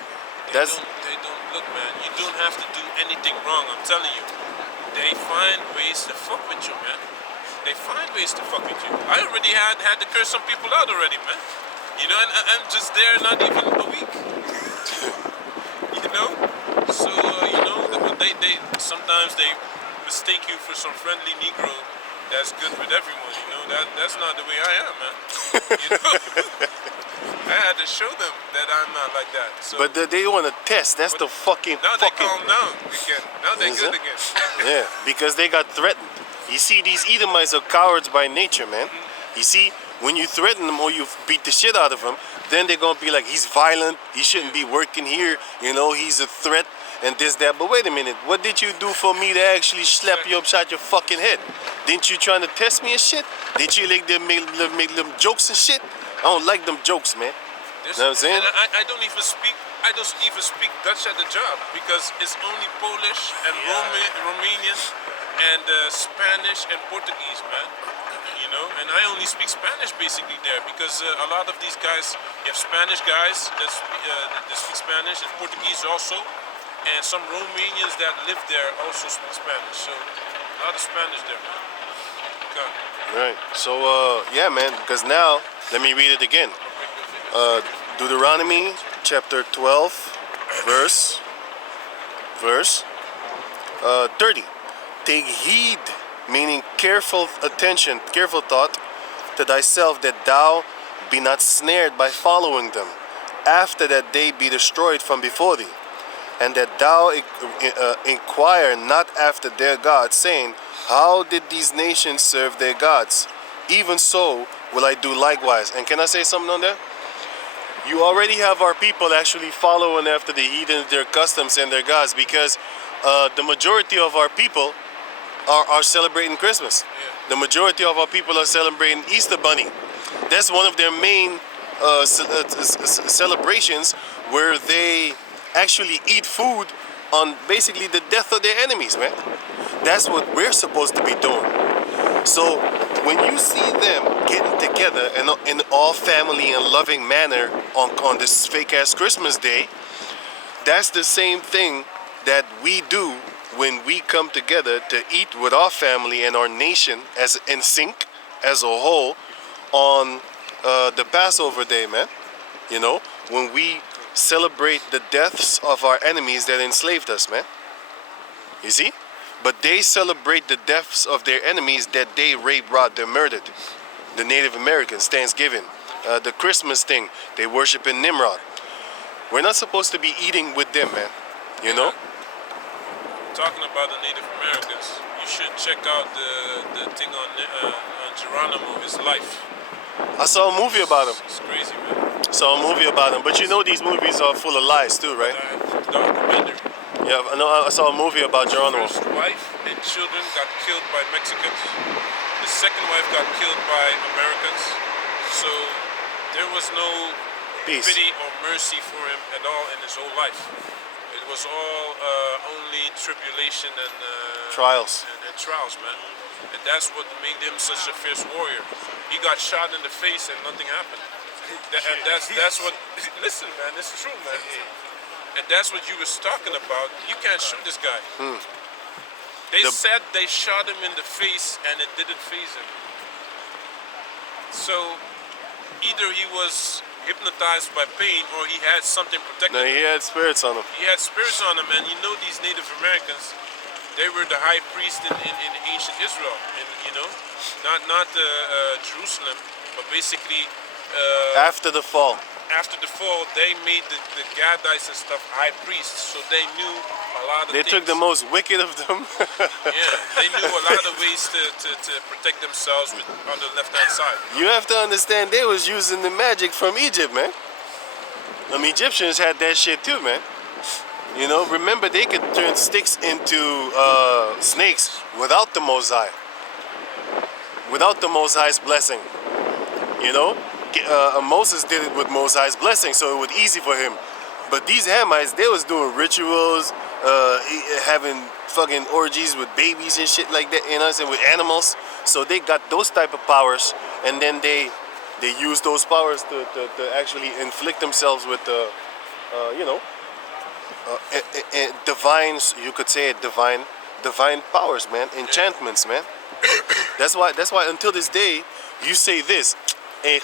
That's They don't look, man. You don't have to do anything wrong. I'm telling you. They find ways to fuck with you, man. They find ways to fuck with you. I already had to curse some people out already, man. And I'm just there not even a week. So they sometimes they mistake you for some friendly Negro that's good with everyone. That's not the way I am, man. I had to show them that I'm not like that. So, but they want to test. That's the fucking. Now they calm down again. Now they good again. Yeah, because they got threatened. You see, these Edomites are cowards by nature, man. You see, when you threaten them or you beat the shit out of them, then they're gonna be like, he's violent. He shouldn't be working here. He's a threat and this, that. But wait a minute, what did you do for me to actually slap you upside your fucking head? Didn't you trying to test me and shit? Didn't you make them jokes and shit? I don't like them jokes, man. You know what I'm saying? And I don't even speak Dutch at the job, because it's only Polish and Romanian and Spanish and Portuguese, man. You know, and I only speak Spanish basically there because a lot of these guys, you have Spanish guys that speak Spanish and Portuguese also, and some Romanians that live there also speak Spanish. So a lot of Spanish there, man. Okay. Right. So yeah, man. Because now, let me read it again. Deuteronomy chapter 12, verse 30. Take heed, meaning careful attention, careful thought, to thyself that thou be not snared by following them, after that they be destroyed from before thee, and that thou inquire not after their gods, saying, how did these nations serve their gods? Even so will I do likewise. And can I say something on that? You already have our people actually following after the heathens, their customs and their gods, because the majority of our people are celebrating Christmas. The majority of our people are celebrating Easter Bunny. That's one of their main celebrations, where they actually eat food on basically the death of their enemies, man. That's what we're supposed to be doing. So when you see them getting together in all family and loving manner on this fake ass Christmas day, that's the same thing that we do when we come together to eat with our family and our nation as in sync as a whole on the Passover day, man. You know, when we celebrate the deaths of our enemies that enslaved us, man. You see? But they celebrate the deaths of their enemies that they raped, robbed, and murdered. The Native Americans, Thanksgiving, the Christmas thing, they worship in Nimrod. We're not supposed to be eating with them, man. You know? Talking about the Native Americans, you should check out the thing on Geronimo, his life. I saw a movie about him. It's crazy, man. Saw a movie about him. But you know these movies are full of lies too, right? Documentary. Yeah, I know. I saw a movie about Geronimo. His first wife and children got killed by Mexicans. His second wife got killed by Americans. So there was no pity or mercy for him at all in his whole life. It was all only tribulation and trials. And trials, man. And that's what made him such a fierce warrior. He got shot in the face and nothing happened. And that's what. Listen, man, it's true, man. And that's what you was talking about. You can't shoot this guy. They said they shot him in the face and it didn't faze him. So either he was hypnotized by pain or he had something protecting him. No, he had spirits on him. He had spirits on him, and you know these Native Americans, they were the high priest in ancient Israel, and you know, not Jerusalem, but basically after the fall. After the fall, they made the Gadites and stuff high priests, so they knew a lot of They things. took the most wicked of them. Yeah, they knew a lot of ways to protect themselves on the left-hand side. You have to understand, they was using the magic from Egypt, man. Them Egyptians had that shit too, man. You know, remember they could turn sticks into snakes without the Most High. Without the Most High's blessing. You know? Moses did it with Most High's blessing, so it was easy for him. But these Hamites, they was doing rituals, having fucking orgies with babies and shit like that, you know what I'm saying, with animals. So they got those type of powers, and then they use those powers to actually inflict themselves with you know, divine, you could say it, divine powers, man, enchantments, man. That's why until this day you say this. You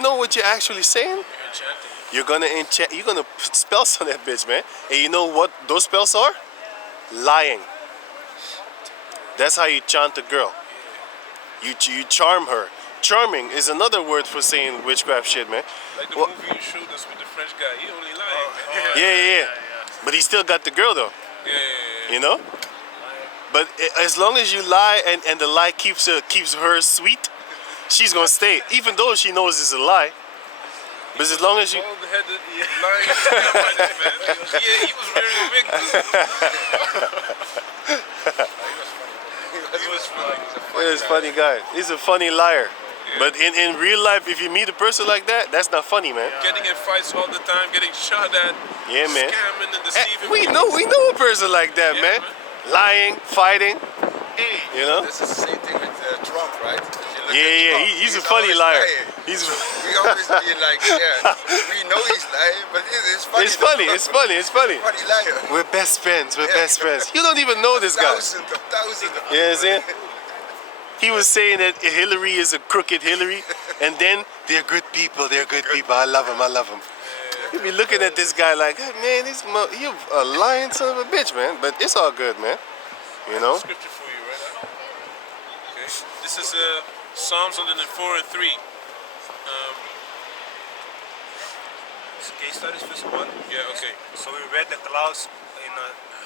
know what you're actually saying? You're gonna enchant. You're gonna put spells on that bitch, man. And you know what those spells are? Lying. That's how you chant a girl. You charm her. Charming is another word for saying witchcraft shit, man. Like the movie you showed us with the French guy, he only lying. Yeah. But he still got the girl though. Yeah. You know. But as long as you lie and the lie keeps her sweet, she's gonna stay, even though she knows it's a lie. But as long as you bald-headed, lying scam artist, man. Yeah, he was wearing a wig too. He was funny. He's a funny guy. He's a funny liar. Yeah. But in real life, if you meet a person like that, that's not funny, man. Getting in fights all the time, getting shot at, yeah, man. Scamming and deceiving. We know a person like that, man. lying, fighting. Hey, You know? This is the same thing with Trump, right? If you look Yeah, at yeah. Trump, He's a funny always liar. lying. He's. We always be like, yeah, we know he's lying, but it's funny. It's funny. It's funny. It's funny. Funny liar. We're best friends. We're Yeah. best friends. You don't even know this guy. Thousands of You know what I'm saying? He was saying that Hillary is a crooked Hillary, and then they're good people. They're good people. I love him. I love him. You be looking at this guy like, hey, man, you a lying son of a bitch, man. But it's all good, man. You know. Scripture for you, right? Okay. This is Psalms 104 and 3. Case studies, first one. Yeah. Okay. So we read the clouds in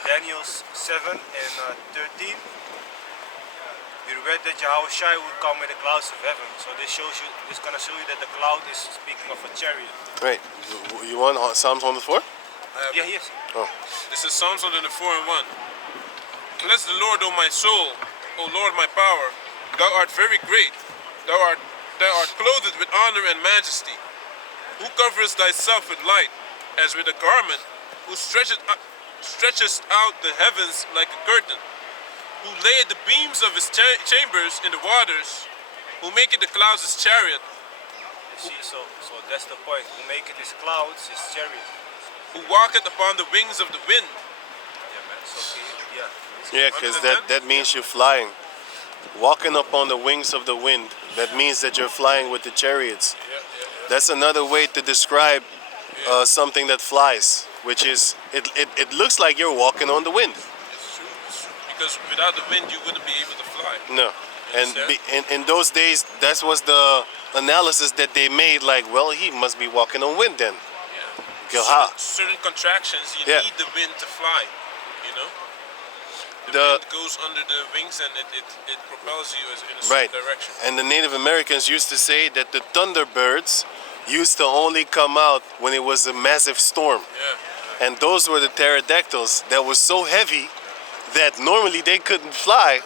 Daniel 7 and 13. We read that Yahawashi would come with the clouds of heaven. So this is gonna show you that the cloud is speaking of a chariot. Right. You want Psalms 104? Yeah, yes. Oh. This is Psalms 104 and 1. Bless the Lord, O my soul, O Lord, my power. Thou art very great. Thou art clothed with honor and majesty. Who coverest thyself with light, as with a garment, who stretchest out the heavens like a curtain, who layeth the beams of his chambers in the waters, who maketh the clouds his chariot, You see, so that's the point. Who make it his clouds, his chariot. who walketh upon the wings of the wind. Yeah, man. So yeah. Yeah, because that means you're flying. Walking up on the wings of the wind. That means that you're flying with the chariots. That's another way to describe something that flies, which is it looks like you're walking on the wind. It's true. Because without the wind, you wouldn't be able to fly. No, and in those days, that was the analysis that they made. Like, well, he must be walking on wind then. Yeah. Certain contractions, you Yeah. need the wind to fly. You know. The wind goes under the wings and it propels you in a certain direction. And the Native Americans used to say that the thunderbirds used to only come out when it was a massive storm. Yeah. And those were the pterodactyls that was so heavy that normally they couldn't fly.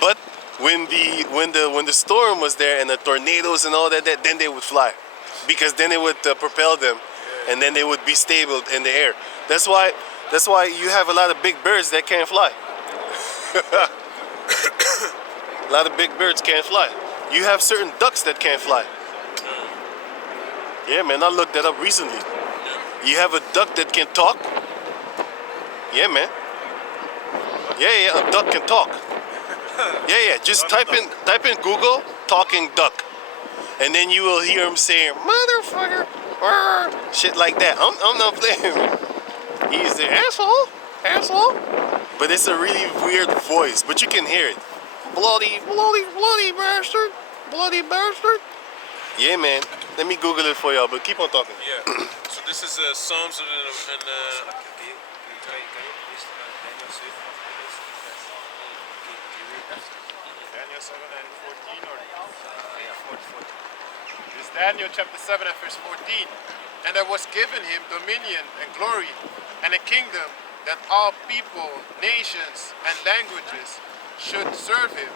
But when the storm was there and the tornadoes and all that, then they would fly, because then it would propel them, and then they would be stable in the air. That's why you have a lot of big birds that can't fly. A lot of big birds can't fly. You have certain ducks that can't fly. Yeah, man, I looked that up recently. You have a duck that can talk. Yeah, man. Yeah, a duck can talk. Yeah. Just type in Google talking duck, and then you will hear him saying motherfucker, shit like that. I'm not playing. He's the asshole. But it's a really weird voice, but you can hear it. Bloody bastard. Bloody bastard. Yeah, man. Let me Google it for y'all, but keep on talking. Yeah. So this is Psalms and Daniel 7 and 14 or? Yeah, 14. This is Daniel chapter 7 and verse 14. And there was given him dominion and glory and a kingdom, that all people, nations, and languages should serve him.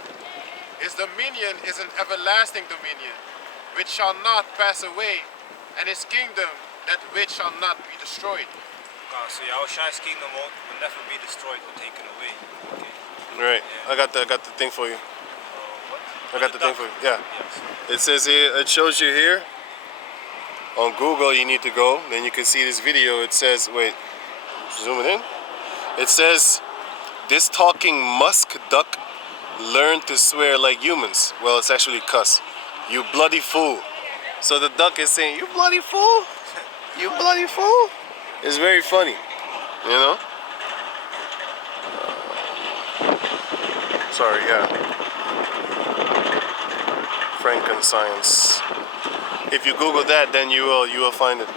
His dominion is an everlasting dominion, which shall not pass away, and his kingdom that which shall not be destroyed. So Yahushua's kingdom will never be destroyed or taken away. Okay. Right. I got the thing for you. What? I got the thing for you. Yeah. Yes. It says here, it shows you here. On Google you need to go, then you can see this video. It says, wait, zoom it in. It says, this talking musk duck learned to swear like humans. Well, it's actually cuss. You bloody fool. So the duck is saying, you bloody fool? You bloody fool? It's very funny, you know? Sorry, yeah. Franken-science. If you Google that, then you will find it.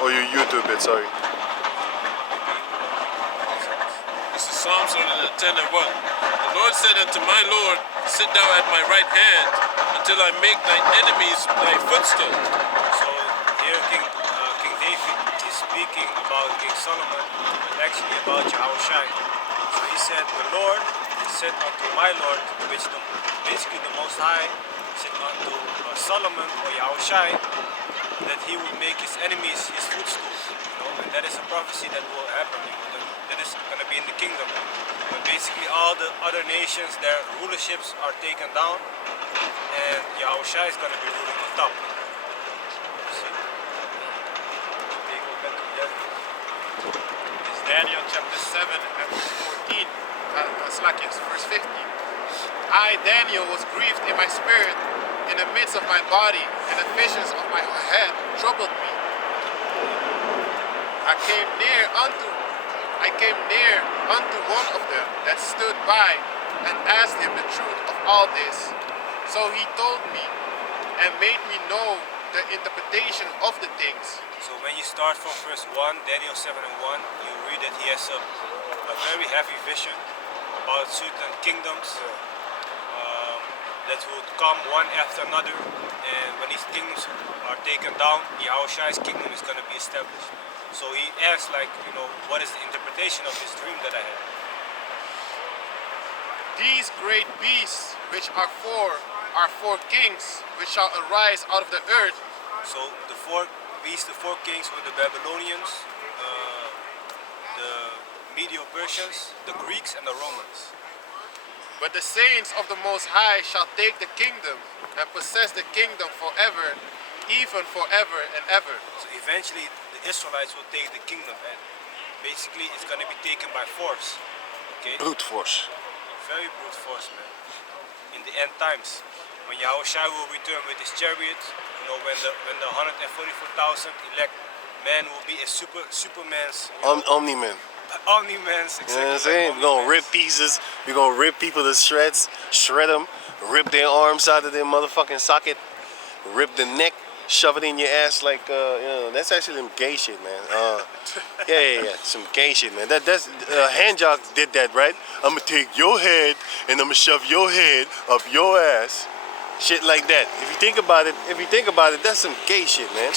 Or you YouTube it, sorry. this is Psalms 110 and 1. The Lord said unto my Lord, sit thou at my right hand until I make thine enemies thy footstool. So here King David is speaking about King Solomon, but actually about Yahushua. So he said, the Lord said unto my Lord, which basically the Most High said unto Solomon or Yahushua, that he will make his enemies his footstool. And that is a prophecy that will happen. That is going to be in the kingdom. When basically all the other nations, their rulerships are taken down, and Yahawashi is going to be ruling on top. See? It's Daniel chapter 7 and verse 14. Verse 15. I, Daniel, was grieved in my spirit, in the midst of my body, and the visions of my head troubled me. I came near unto one of them that stood by, and asked him the truth of all this. So he told me, and made me know the interpretation of the things. So when you start from verse 1, Daniel 7 and 1, you read that he has a very heavy vision about certain kingdoms that will come one after another, and when these kingdoms are taken down, Yahawashi's kingdom is going to be established. So he asks, like, what is the interpretation of this dream that I had? These great beasts which are four kings which shall arise out of the earth. So the four beasts, the four kings were the Babylonians, the Medo-Persians, the Greeks, and the Romans. But the saints of the Most High shall take the kingdom and possess the kingdom forever, even forever and ever. So eventually the Israelites will take the kingdom, and basically it's going to be taken by force. Okay? Brute force. Very brute force, man. In the end times, when Yahawashi will return with his chariot, when the 144,000 elect men will be a Superman's Omni-man. Omni-mans, exactly. You know what I'm saying? We're gonna rip pieces, we're gonna rip people to shreds, shred them, rip their arms out of their motherfucking socket, rip the neck, shove it in your ass like, that's actually some gay shit, man. Yeah, some gay shit, man. That's Handjock did that, right? I'm gonna take your head and I'm gonna shove your head up your ass, shit like that. If you think about it, that's some gay shit, man.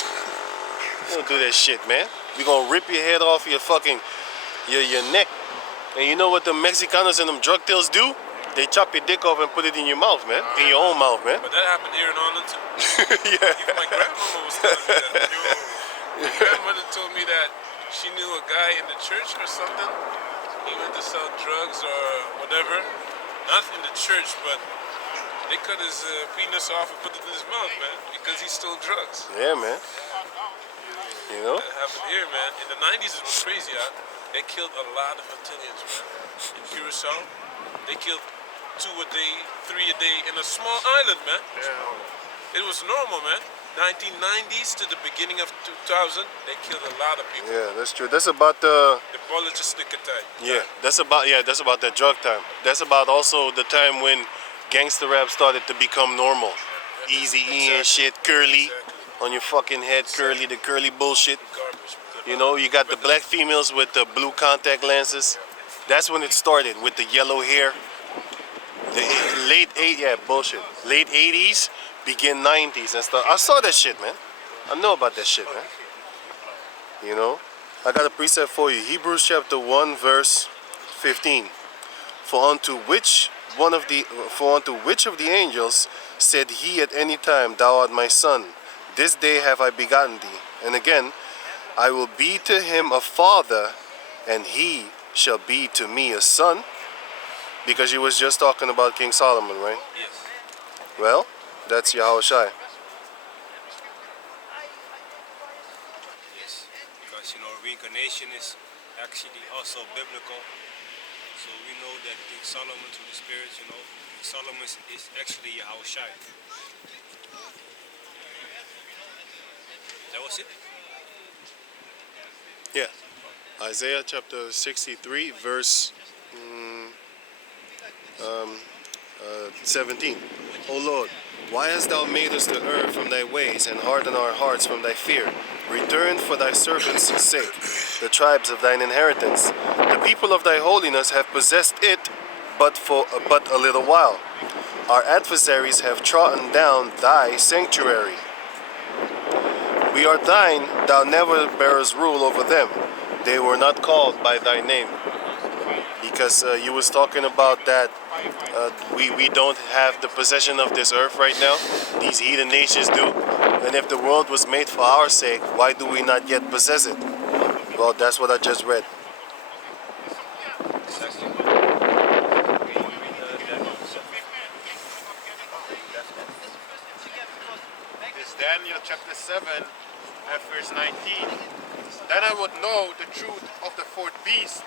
You don't do that shit, man. We're gonna rip your head off your fucking your neck. And you know what the Mexicanos and them drug dealers do? They chop your dick off and put it in your mouth, man. In your own mouth, man. But that happened here in Holland too. Yeah. Even my grandmama was telling me that. My grandmother told me that she knew a guy in the church or something. He went to sell drugs or whatever. Not in the church, but they cut his penis off and put it in his mouth, man, because he stole drugs. Yeah, man. You know? That happened here, man. In the 90s, it was crazy, huh? They killed a lot of Antillians, man. In Curacao, they killed 2 a day, 3 a day in a small island, man. Yeah. It was normal, man. 1990s to the beginning of 2000, they killed a lot of people. Yeah, that's true. That's about the politistic time. Yeah, that's about the drug time. That's about also the time when gangster rap started to become normal. Easy-E and shit, curly on your fucking head, curly, the curly bullshit. Garbage, man. You know, you got the black females with the blue contact lenses. That's when it started, with the yellow hair. The late 80s, begin 90s and stuff. I saw that shit, man. I know about that shit, man. You know, I got a precept for you. Hebrews chapter 1, verse 15. For unto which of the angels said he at any time, Thou art my son, this day have I begotten thee. And again, I will be to him a father, and he shall be to me a son. Because you was just talking about King Solomon, right? Yes. Well, that's Yahawashi. Yes. Because reincarnation is actually also biblical. So we know that King Solomon, through the Spirit, King Solomon is actually Yahawashi. That was it? Yeah. Isaiah chapter 63, verse 17. O Lord, why hast thou made us to err from thy ways, and hardened our hearts from thy fear? Return for thy servants' sake, the tribes of thine inheritance. The people of thy holiness have possessed it, but a little while. Our adversaries have trodden down thy sanctuary. We are thine, thou never bearest rule over them. They were not called by thy name. because you was talking about that we don't have the possession of this earth right now. These heathen nations do. And if the world was made for our sake, why do we not yet possess it? Well, that's what I just read. Exactly. Can you read Daniel 7? This Daniel chapter 7 and verse 19. Then I would know the truth of the fourth beast,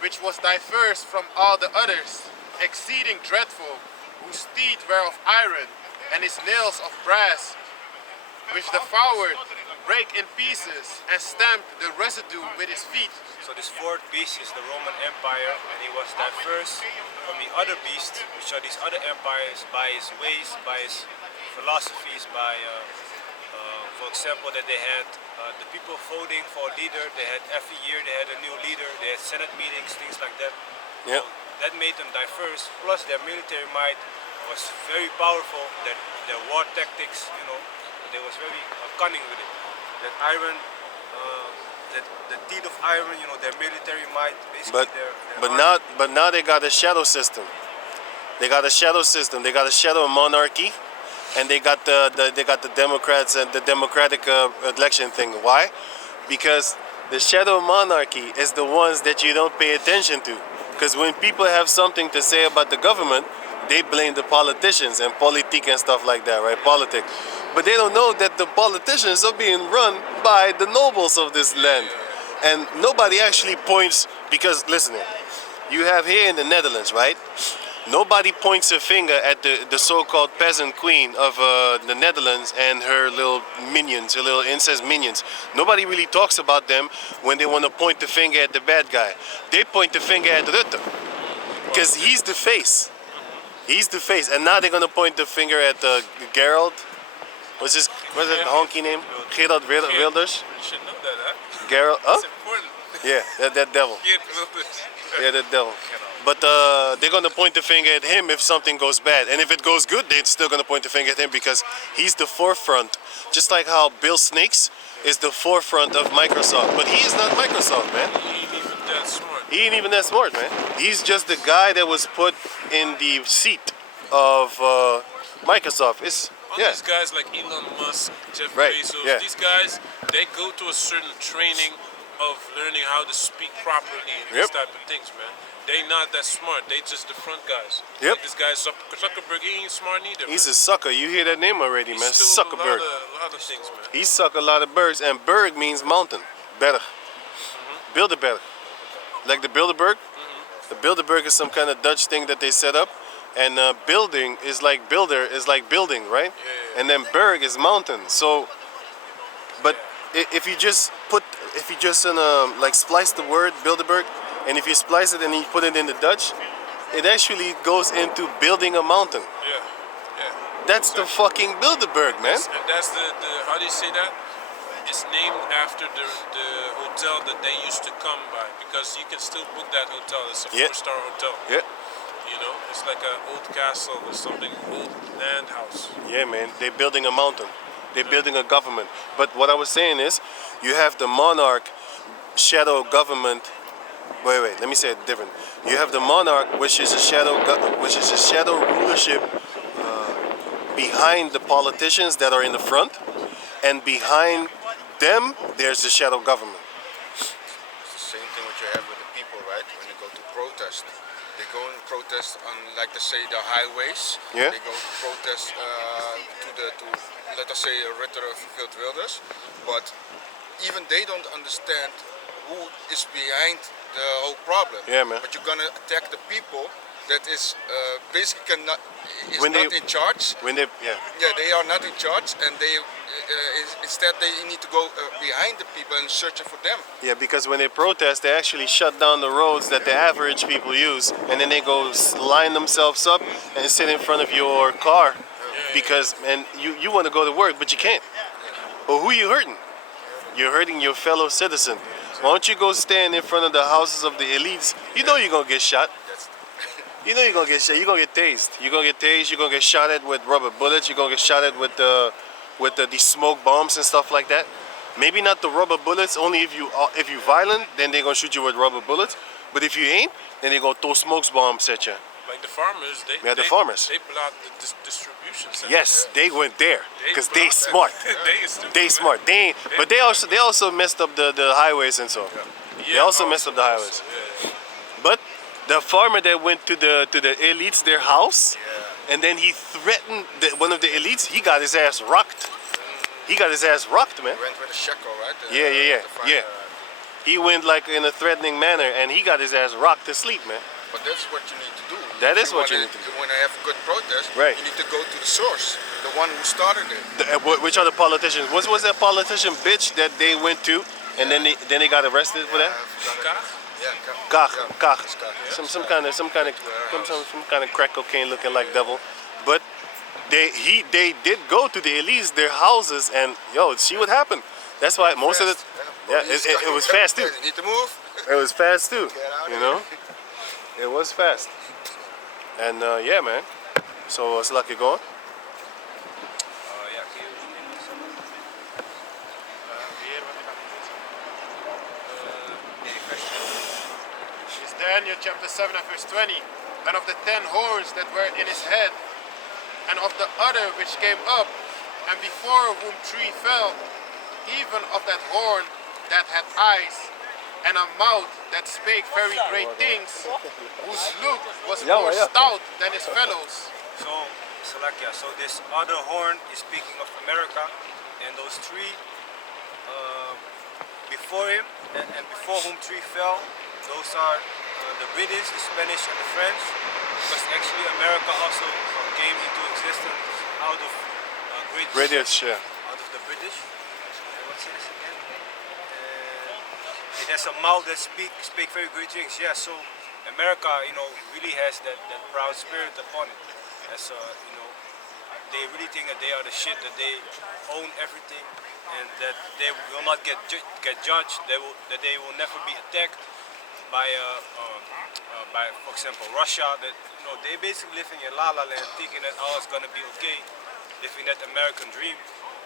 which was diverse from all the others, exceeding dreadful, whose teeth were of iron, and his nails of brass, which devoured, brake in pieces, and stamped the residue with his feet. So this fourth beast is the Roman Empire, and he was diverse from the other beasts, which are these other empires, by his ways, by his philosophies, by, for example, that they had the people voting for a leader. They had every year they had a new leader. They had Senate meetings, things like that. Yep. So that made them diverse. Plus, their military might was very powerful. Their war tactics, they was very cunning with it. That iron. The teeth of iron, their military might, basically But now they got a shadow system. They got a shadow system. They got a shadow monarchy, and they got the Democrats and the Democratic election thing. Why? Because the shadow monarchy is the ones that you don't pay attention to. Because when people have something to say about the government, they blame the politicians and politique and stuff like that, right? Politics. But they don't know that the politicians are being run by the nobles of this land. And nobody actually points, because listen, you have here in the Netherlands, right? Nobody points a finger at the so-called peasant queen of the Netherlands and her little minions, her little incest minions. Nobody really talks about them when they want to point the finger at the bad guy. They point the finger at Rutte, because he's the face. He's the face. And now they're going to point the finger at Gerald. What's his honky name? Gerald Wilders. You should know that, huh? Gerald, huh? It's important. Yeah, that devil. Geert Wilders. Yeah, that devil. But they're going to point the finger at him if something goes bad. And if it goes good, they're still going to point the finger at him because he's the forefront. Just like how Bill Snakes is the forefront of Microsoft. But he is not Microsoft, man. He ain't even that smart. He ain't even that smart, man. He's just the guy that was put in the seat of Microsoft. All these guys like Elon Musk, Jeff Bezos, these guys, they go to a certain training of learning how to speak properly and these type of things, man. They not that smart. They just the front guys. Yep. Like this guy Zuckerberg, he ain't smart neither. He's a sucker. You hear that name already, man. Zuckerberg. A lot of things, man. He suck a lot of bergs, and berg means mountain. Berg. Bilderberg. Like the Bilderberg. The Bilderberg is some kind of Dutch thing that they set up. And building is like builder is like building, right? Yeah. And then berg is mountain. So, but if you just like splice the word Bilderberg, and if you splice it and you put it in the Dutch, it actually goes into building a mountain. Yeah. That's the fucking Bilderberg, man. And that's the how do you say that? It's named after the hotel that they used to come by because you can still book that hotel. It's a 4-star hotel. Yeah. You know, it's like an old castle or something, old land house. Yeah, man. They're building a mountain. They're building a government. But what I was saying is, you have the monarch shadow government. Wait. Let me say it different. You have the monarch, which is a shadow rulership behind the politicians that are in the front, and behind them, there's the shadow government. It's the same thing what you have with the people, right? When you go to protest. They go and protest on, like they say, the highways. Yeah. They go to protest to let us say, Rutte of Geert Wilders. But even they don't understand who is behind the whole problem. Yeah, man. But you're gonna attack the people that is basically not in charge. They are not in charge, and they instead they need to go behind the people and searching for them. Yeah, because when they protest, they actually shut down the roads that the average people use, and then they go line themselves up and sit in front of your car, because you want to go to work, but you can't. Well, who are you hurting? You're hurting your fellow citizen. Why don't you go stand in front of the houses of the elites? You know you're gonna get shot. You know you're gonna get shot. You're gonna get tased. You're gonna get tased. You're gonna get shot at with rubber bullets. You're gonna get shot at with these smoke bombs and stuff like that. Maybe not the rubber bullets. Only if you violent, then they're gonna shoot you with rubber bullets. But if you ain't, then they go throw smokes bombs at you. Like the farmers, Yeah, the farmers. They blocked the distribution center. Yes, they went there because they blocked smart. that. They is stupid, They man. smart. They ain't, but they also messed up the highways and so. They also messed up the highways. Yeah. But the farmer that went to the elites their house, and then he threatened one of the elites. He got his ass rocked. He got his ass rocked, man. Went with a shekel, right? Yeah. He went like in a threatening manner, and he got his ass rocked to sleep, man. But that's what you need to do. That If is what you wanna- need to do. When I have a good protest, Right. you need to go to the source, the one who started it. Which are the politicians? What was that politician bitch that they went to, and then they got arrested for that? Kach. Some kind of crack cocaine looking like devil, but they did go to the elites, their houses, and see what happened. That's why most of it, it was fast too. You need to move. It was fast too, Get out of you here. know. It was fast, and yeah, man. So what's lucky going? It's Daniel chapter 7 and verse 20. And of the 10 horns that were in his head, and of the other which came up, and before whom 3 fell, even of that horn that had eyes, and a mouth that spake very great things, whose look was more stout than his fellows. So, Salakia, so this other horn is speaking of America, and those 3 before him, and before whom 3 fell, those are the British, the Spanish, and the French, because actually America also came into existence out of Great British, yeah. out of the British. What's this again? It has a mouth that speak very great things. Yeah, so America, really has that proud spirit upon it. As they really think that they are the shit, that they own everything, and that they will not get judged. That they will never be attacked by for example, Russia. That they basically living in la la land, thinking that all is gonna be okay, living that American dream,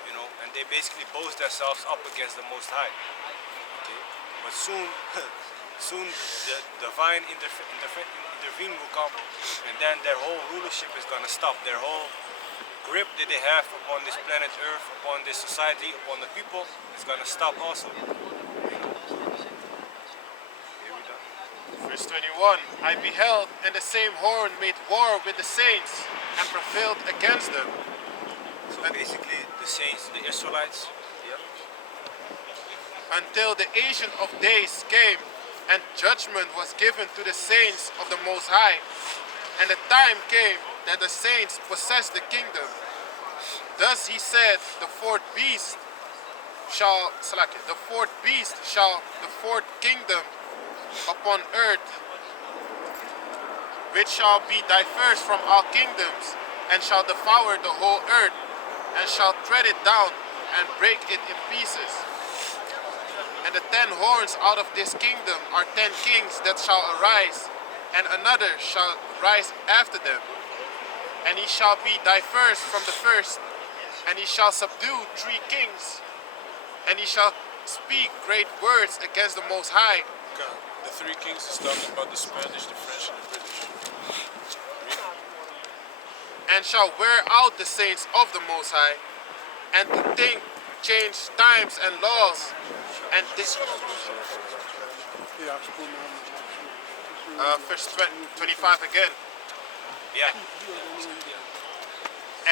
and they basically boast themselves up against the Most High. Okay, but soon the divine intervene will come, and then their whole rulership is gonna stop. Their whole grip that they have upon this planet Earth, upon this society, upon the people, is gonna stop also. Verse 21. I beheld, and the same horn made war with the saints, and prevailed against them. So basically, the saints, the Israelites, Until the Ancient of Days came, and judgment was given to the saints of the Most High. And the time came that the saints possessed the kingdom. Thus he said, the fourth beast shall the fourth kingdom upon earth, which shall be diverse from all kingdoms, and shall devour the whole earth, and shall tread it down, and break it in pieces. And the 10 horns out of this kingdom are 10 kings that shall arise, and another shall rise after them. And he shall be diverse from the first, and he shall subdue 3 kings, and he shall speak great words against the Most High. The 3 kings is talking about the Spanish, the French, and the British. And shall wear out the saints of the Most High, and to think, change times and laws, and verse 25 again. yeah.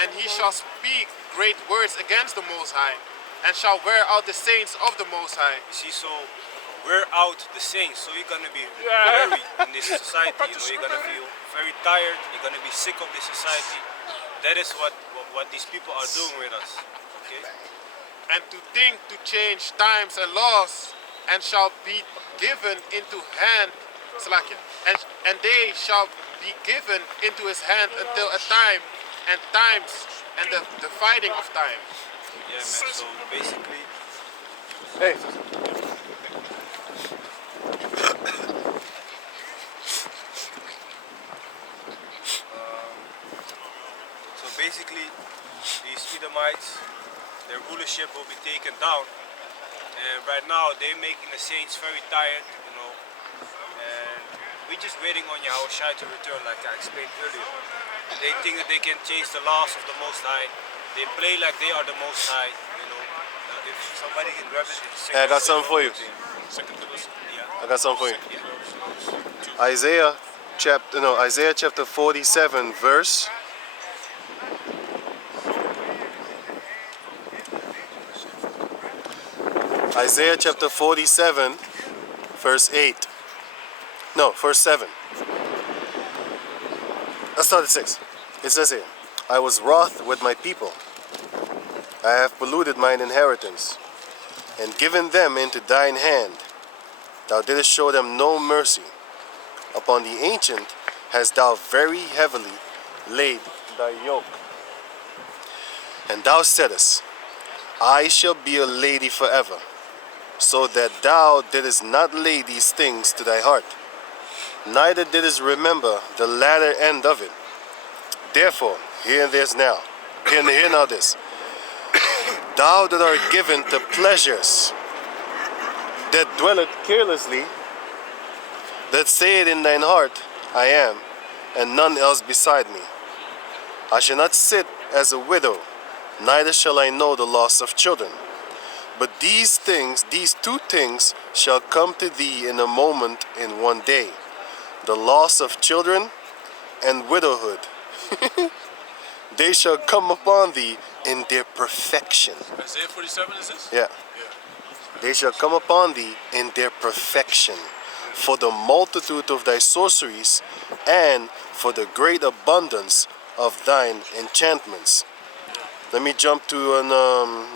And he shall speak great words against the Most High, and shall wear out the saints of the Most High. You see, so we're out the saints, so you're gonna be weary in this society. You're gonna feel very tired. You're gonna be sick of this society. That is what these people are doing with us. Okay. And to think to change times and laws, and shall be given into hand, and they shall be given into his hand until a time and times and the dividing of time. Yeah, man. So basically, Hey. these Edomites, their rulership will be taken down. And right now they're making the saints very tired, and we're just waiting on Yahawashi to return, like I explained earlier. They think that they can change the laws of the Most High. They play like they are the Most High, you know. If somebody can grab it, it's Hey, I got something for you. Second to listen. I got something for you. Yeah. Isaiah chapter 47 verse. Isaiah chapter 47 verse 8. No, verse 7. Let's start at 6. It says here, I was wroth with my people. I have polluted mine inheritance, and given them into thine hand. Thou didst show them no mercy. Upon the ancient hast thou very heavily laid thy yoke. And thou saidst, I shall be a lady forever, so that thou didst not lay these things to thy heart, neither didst remember the latter end of it. Therefore, hear now this. Thou that art given to pleasures, that dwelleth carelessly, that sayeth in thine heart, I am, and none else beside me. I shall not sit as a widow, neither shall I know the loss of children. But these two things shall come to thee in a moment, in one day, the loss of children and widowhood. They shall come upon thee in their perfection. Isaiah 47 is this? Yeah. They shall come upon thee in their perfection, for the multitude of thy sorceries, and for the great abundance of thine enchantments. Let me jump to an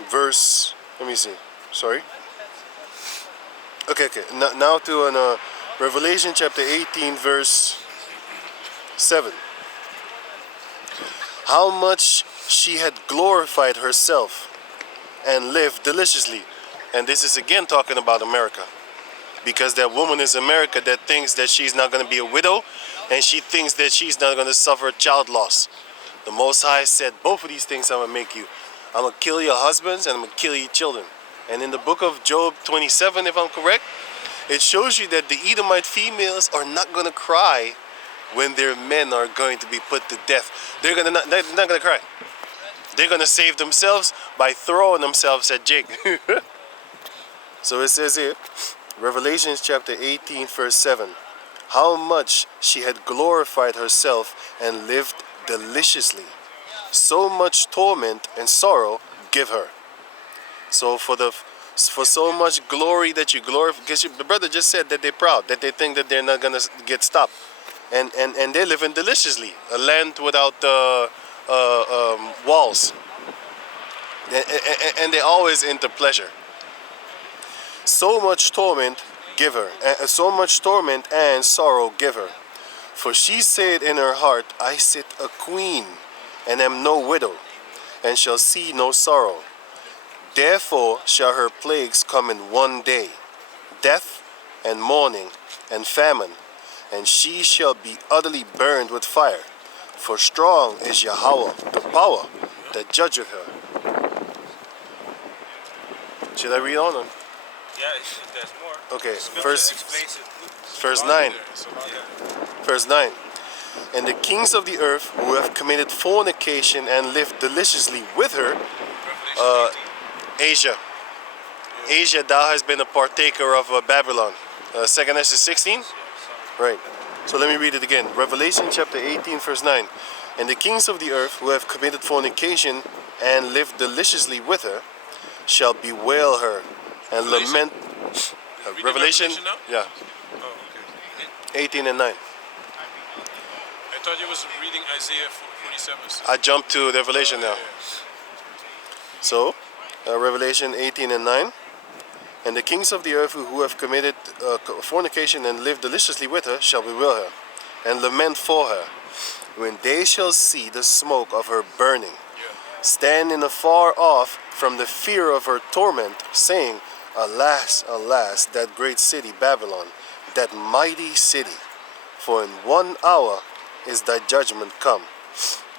verse. Let me see. Sorry. Okay. Now to an Revelation chapter 18, verse 7. How much she had glorified herself and lived deliciously. And this is again talking about America. Because that woman is America that thinks that she's not going to be a widow, and she thinks that she's not going to suffer child loss. The Most High said, both of these things I'm going to make you. I'm going to kill your husbands and I'm going to kill your children. And in the book of Job 27, if I'm correct, it shows you that the Edomite females are not going to cry when their men are going to be put to death. They're not going to cry. They're going to save themselves by throwing themselves at Jake. So it says here, Revelation chapter 18, verse 7. How much she had glorified herself and lived deliciously. So much torment and sorrow give her. So for so much glory that you glorify, because the brother just said that they're proud, that they think that they're not going to get stopped. And they're living deliciously. A land without walls. And they're always into pleasure. So much torment give her, so much torment and sorrow give her. For she said in her heart, I sit a queen, and am no widow, and shall see no sorrow. Therefore shall her plagues come in one day, death and mourning and famine, and she shall be utterly burned with fire. For strong is Yahweh, the power that judgeth her. Should I read on? Yeah, if there's more. Okay, Scripture explains it. verse 9. Yeah. Verse 9. And the kings of the earth who have committed fornication and lived deliciously with her, Asia. Asia, thou hast been a partaker of Babylon. 2nd Esdras 16? Right. So let me read it again. Revelation chapter 18, verse 9. And the kings of the earth who have committed fornication and lived deliciously with her shall bewail her and lament. Revelation? Now? Yeah. Oh, okay. 18 and 9. I thought you was reading Isaiah 47. I jumped to Revelation now. So, Revelation 18 and 9. And the kings of the earth who have committed fornication and lived deliciously with her shall bewail her and lament for her when they shall see the smoke of her burning, standing afar off from the fear of her torment, saying, Alas, alas, that great city Babylon, that mighty city, for in 1 hour is thy judgment come.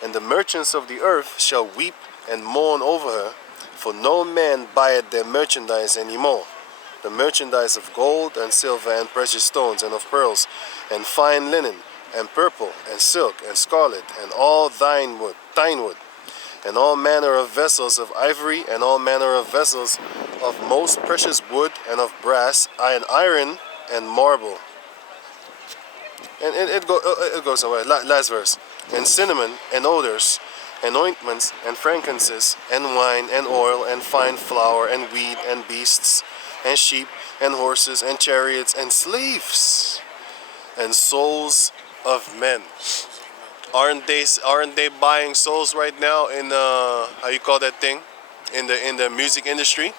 And the merchants of the earth shall weep and mourn over her, for no man buyeth their merchandise any more. the merchandise of gold and silver and precious stones and of pearls and fine linen and purple and silk and scarlet and all thine wood, and all manner of vessels of ivory and all manner of vessels of most precious wood and of brass and iron and marble. And it goes away. Last verse. And cinnamon and odors and ointments and frankincense and wine and oil and fine flour and wheat and beasts and sheep and horses and chariots and slaves and souls of men. Aren't they buying souls right now in how you call that thing, in the music industry?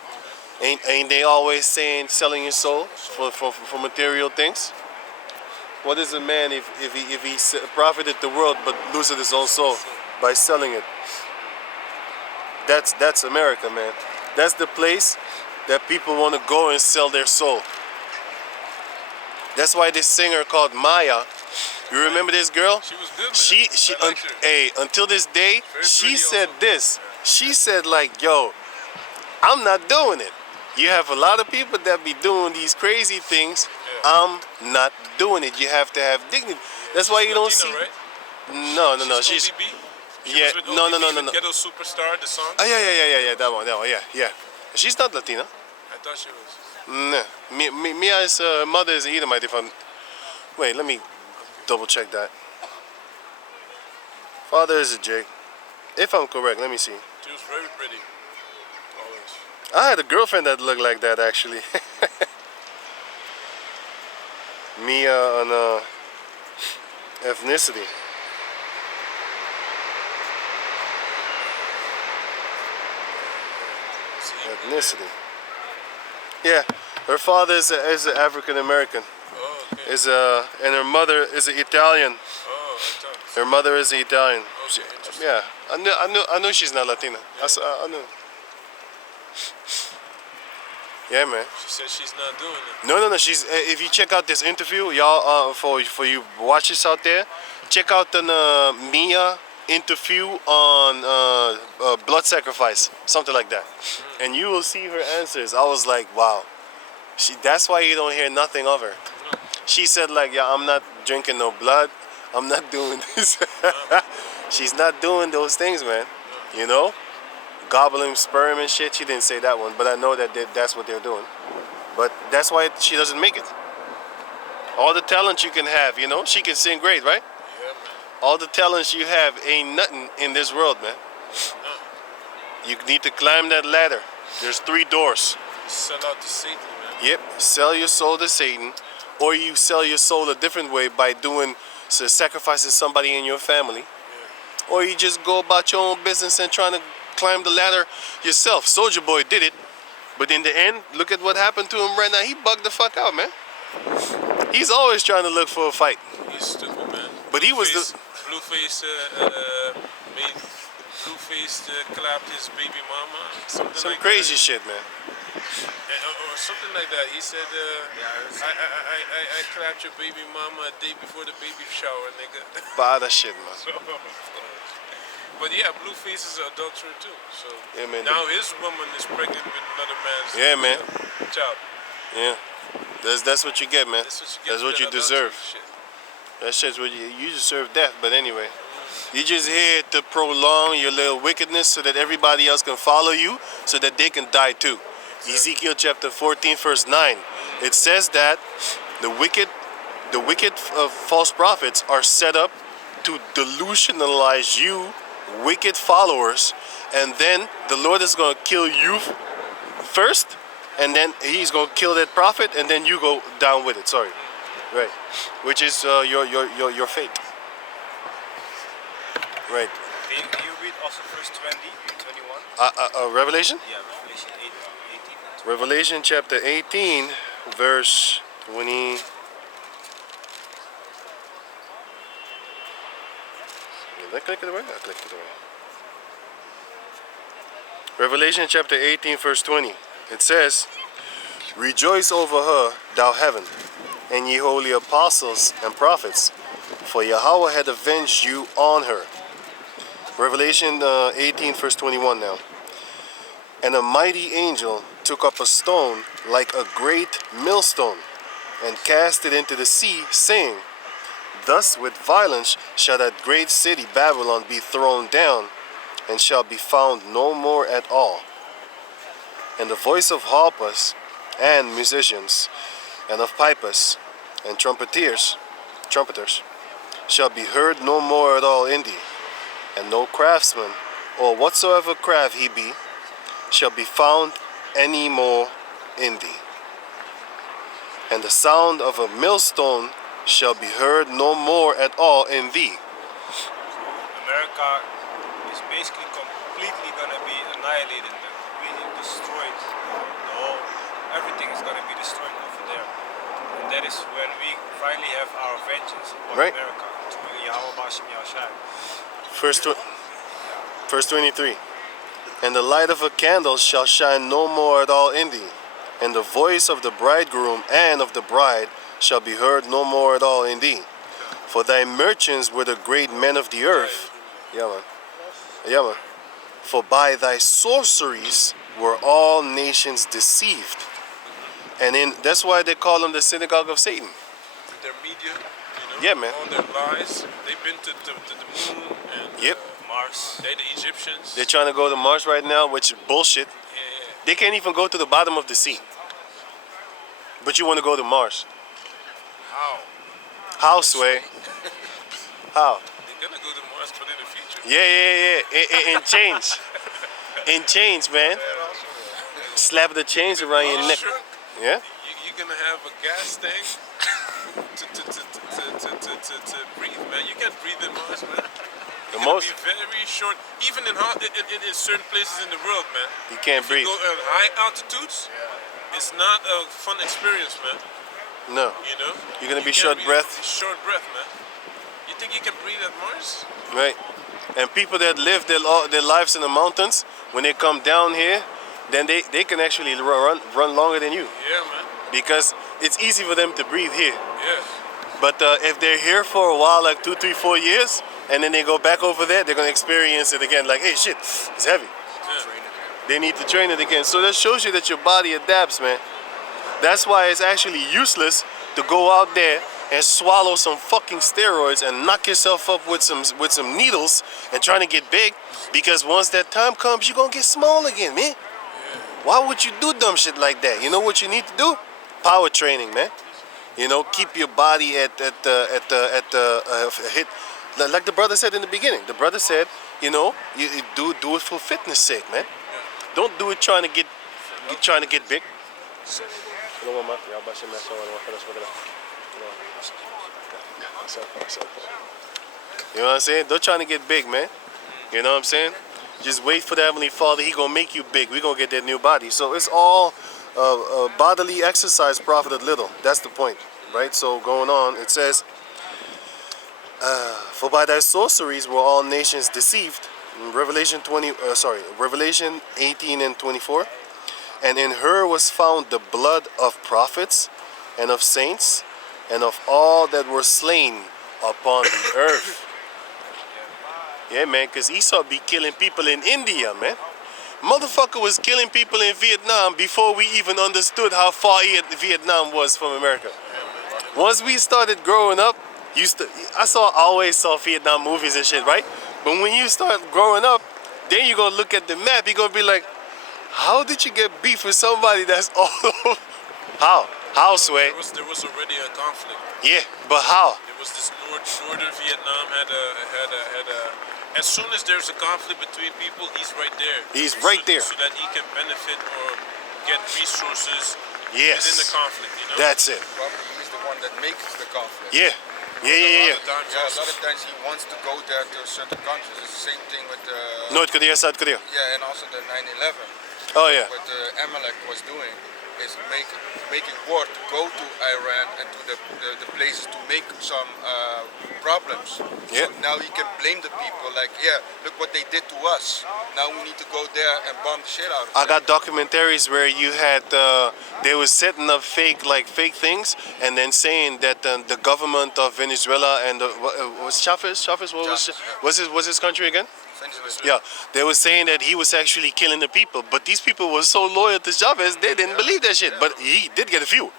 Ain't they always saying selling your soul for material things? What is a man if he profited the world but loses his own soul by selling it? That's America, man. That's the place that people want to go and sell their soul. That's why this singer called Maya. You remember this girl? She was good, man. Until this day, Very she pretty said also. this. She said like, yo, I'm not doing it. You have a lot of people that be doing these crazy things. Yeah. I'm not doing it. You have to have dignity. That's why you don't see. Latina, right? No. She's She's ODB? She yeah. was with No. ODB with Ghetto Superstar, the song. Oh yeah. That one. Yeah. She's not Latina. I thought she was. Nah. Mia's mother is Edomite. Wait, let me double check that. Father is a Jake. If I'm correct, let me see. She was very pretty. Always. I had a girlfriend that looked like that actually. Mia on ethnicity. Ethnicity. Yeah, her father is an African American. Oh, okay. And her mother is an Italian. Oh, I thought. Her mother is Italian. Okay, interesting. Yeah, I knew she's not Latina. I knew. Yeah, man. She said she's not doing it. No. She's. If you check out this interview, y'all, for you watchers out there, check out the Mia interview on blood sacrifice, something like that, and you will see her answers. I was like, wow. That's why you don't hear nothing of her. She said like, yeah, I'm not drinking no blood. I'm not doing this. She's not doing those things, man. You know? Gobbling sperm and shit. She didn't say that one, but I know that that's what they're doing. But that's why she doesn't make it. All the talent you can have, you know? She can sing great, right? Yeah, man. All the talents you have ain't nothing in this world, man. You need to climb that ladder. There's 3 doors. Sell out to Satan, man. Yep, sell your soul to Satan, or you sell your soul a different way by sacrificing somebody in your family, or you just go about your own business and trying to climb the ladder yourself. Soulja Boy did it, but in the end, look at what happened to him right now. He bugged the fuck out, man. He's always trying to look for a fight. He's stupid, man. But he was Blueface made Blueface clapped his baby mama. Something some like crazy that. shit, man. Or something like that. He said, I clapped your baby mama a day before the baby shower, nigga. Bad shit, man. But yeah, Blueface is an adulterer too. So Yeah, man. now his woman is pregnant with another man's Yeah, man. child. Yeah, that's what you get, man. That's what you you deserve. Shit. That shit's what you deserve death. But anyway, you just here to prolong your little wickedness so that everybody else can follow you, so that they can die too. Ezekiel chapter 14, verse 9. It says that the wicked false prophets are set up to delusionalize you, wicked followers, and then the Lord is going to kill you first, and then He's going to kill that prophet, and then you go down with it. Sorry, right? Which is your fate. Right. Can you read also verse 20 and 21? Revelation. Yeah, Revelation 18. Revelation chapter 18, verse 20. Did I click it away? I clicked it away. Revelation chapter 18, verse 20. It says, Rejoice over her, thou heaven, and ye holy apostles and prophets, for Yahweh had avenged you on her. Revelation 18, verse 21 now. And a mighty angel took up a stone like a great millstone, and cast it into the sea, saying, Thus with violence shall that great city Babylon be thrown down, and shall be found no more at all. And the voice of harpers and musicians, and of pipers and trumpeters shall be heard no more at all in thee, and no craftsman, or whatsoever craft he be, shall be found any more in thee. And the sound of a millstone shall be heard no more at all in thee. America is basically completely gonna be annihilated, man. Completely destroyed. The whole, everything is gonna be destroyed over there. And that is when we finally have our vengeance upon Right. America. 1.Yahawashi. Verse 23. And the light of a candle shall shine no more at all in thee, and the voice of the bridegroom and of the bride shall be heard no more at all in thee. For thy merchants were the great men of the earth. Yeah, man. Yeah, man. For by thy sorceries were all nations deceived. And that's why they call them the synagogue of Satan. Their media, Yeah, man. all their lies. They've been to the moon and Yep. Mars. they're the Egyptians. They're trying to go to Mars right now, which is bullshit. Yeah. They can't even go to the bottom of the sea. But you want to go to Mars. How? How, Sway? How? They're gonna go to Mars, but in the future. Yeah. In chains. In chains, man. Slap the chains around your neck. Sure. Yeah? You're gonna have a gas tank to breathe, man. You can't breathe in Mars, man. The It's most gonna be very short, even in certain places in the world, man. you can't If breathe. you go at high altitudes, it's not a fun experience, man. No. You know? You're gonna be You short can't breath. Short breath, man. You think you can breathe at Mars? Right. And people that live their lives in the mountains, when they come down here, then they can actually run longer than you. Yeah, man. Because it's easy for them to breathe here. Yeah. But if they're here for a while, like 2, 3, 4 years, and then they go back over there, they're gonna experience it again. Like, hey, shit, it's heavy. They need to train it again. So that shows you that your body adapts, man. That's why it's actually useless to go out there and swallow some fucking steroids and knock yourself up with some needles and trying to get big. Because once that time comes, you're gonna get small again, man. Why would you do dumb shit like that? You know what you need to do? Power training, man. You know, keep your body at hit. Like the brother said in the beginning. The brother said, you know, you do it for fitness sake, man. Don't do it trying to get big. You know what I'm saying? Don't trying to get big, man. You know what I'm saying? Just wait for the Heavenly Father. He gonna make you big. We gonna get that new body. So it's all bodily exercise profited little. That's the point, right? So going on, it says, for by thy sorceries were all nations deceived. Revelation 18 and 24. And in her was found the blood of prophets and of saints and of all that were slain upon the earth. Yeah, man, because Esau be killing people in India, man. Motherfucker was killing people in Vietnam before we even understood how far Vietnam was from America. Once we started growing up, I always saw Vietnam movies and shit, right? But when you start growing up, then you're gonna look at the map, you're gonna be like, how did you get beef with somebody that's all over? How? How, Sway? There was already a conflict. Yeah, but how? There was this northern Vietnam had a. As soon as there's a conflict between people, he's right there. He's right there. So that he can benefit or get resources Yes. within the conflict, you know? That's it. Probably he's the one that makes the conflict. Yeah. Yeah. Yeah, a lot of times he wants to go there to certain countries. It's the same thing with North Korea, South Korea. yeah, and also the 9/11. Oh, yeah. What Amalek was doing is making war to go to Iran and to the places to make some problems. Yeah. So now he can blame the people like, yeah, look what they did to us. Now we need to go there and bomb the shit out of them. I got documentaries where you had they were setting up fake things and then saying that the government of Venezuela and was Chavez? What was his country again? Venezuela. Yeah, they were saying that he was actually killing the people, but these people were so loyal to Chavez, they didn't believe that shit. But he did get a few.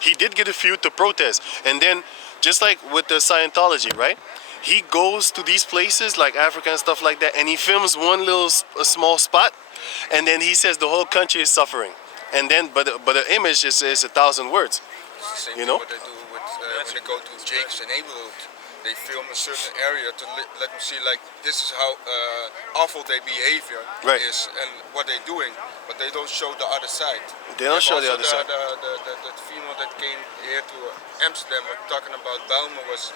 He did get a few to protest. And then, just like with the Scientology, right? He goes to these places like Africa and stuff like that, and he films one little a small spot, and then he says the whole country is suffering. And then, but the image is 1,000 words. It's the same You thing know? what they do with, when they go to Jake's neighborhood. They film a certain area to let them see like this is how awful their behavior Right. is and what they're doing, but they don't show the other side. They don't show the Also other side. The female that came here to Amsterdam talking about Bijlmer was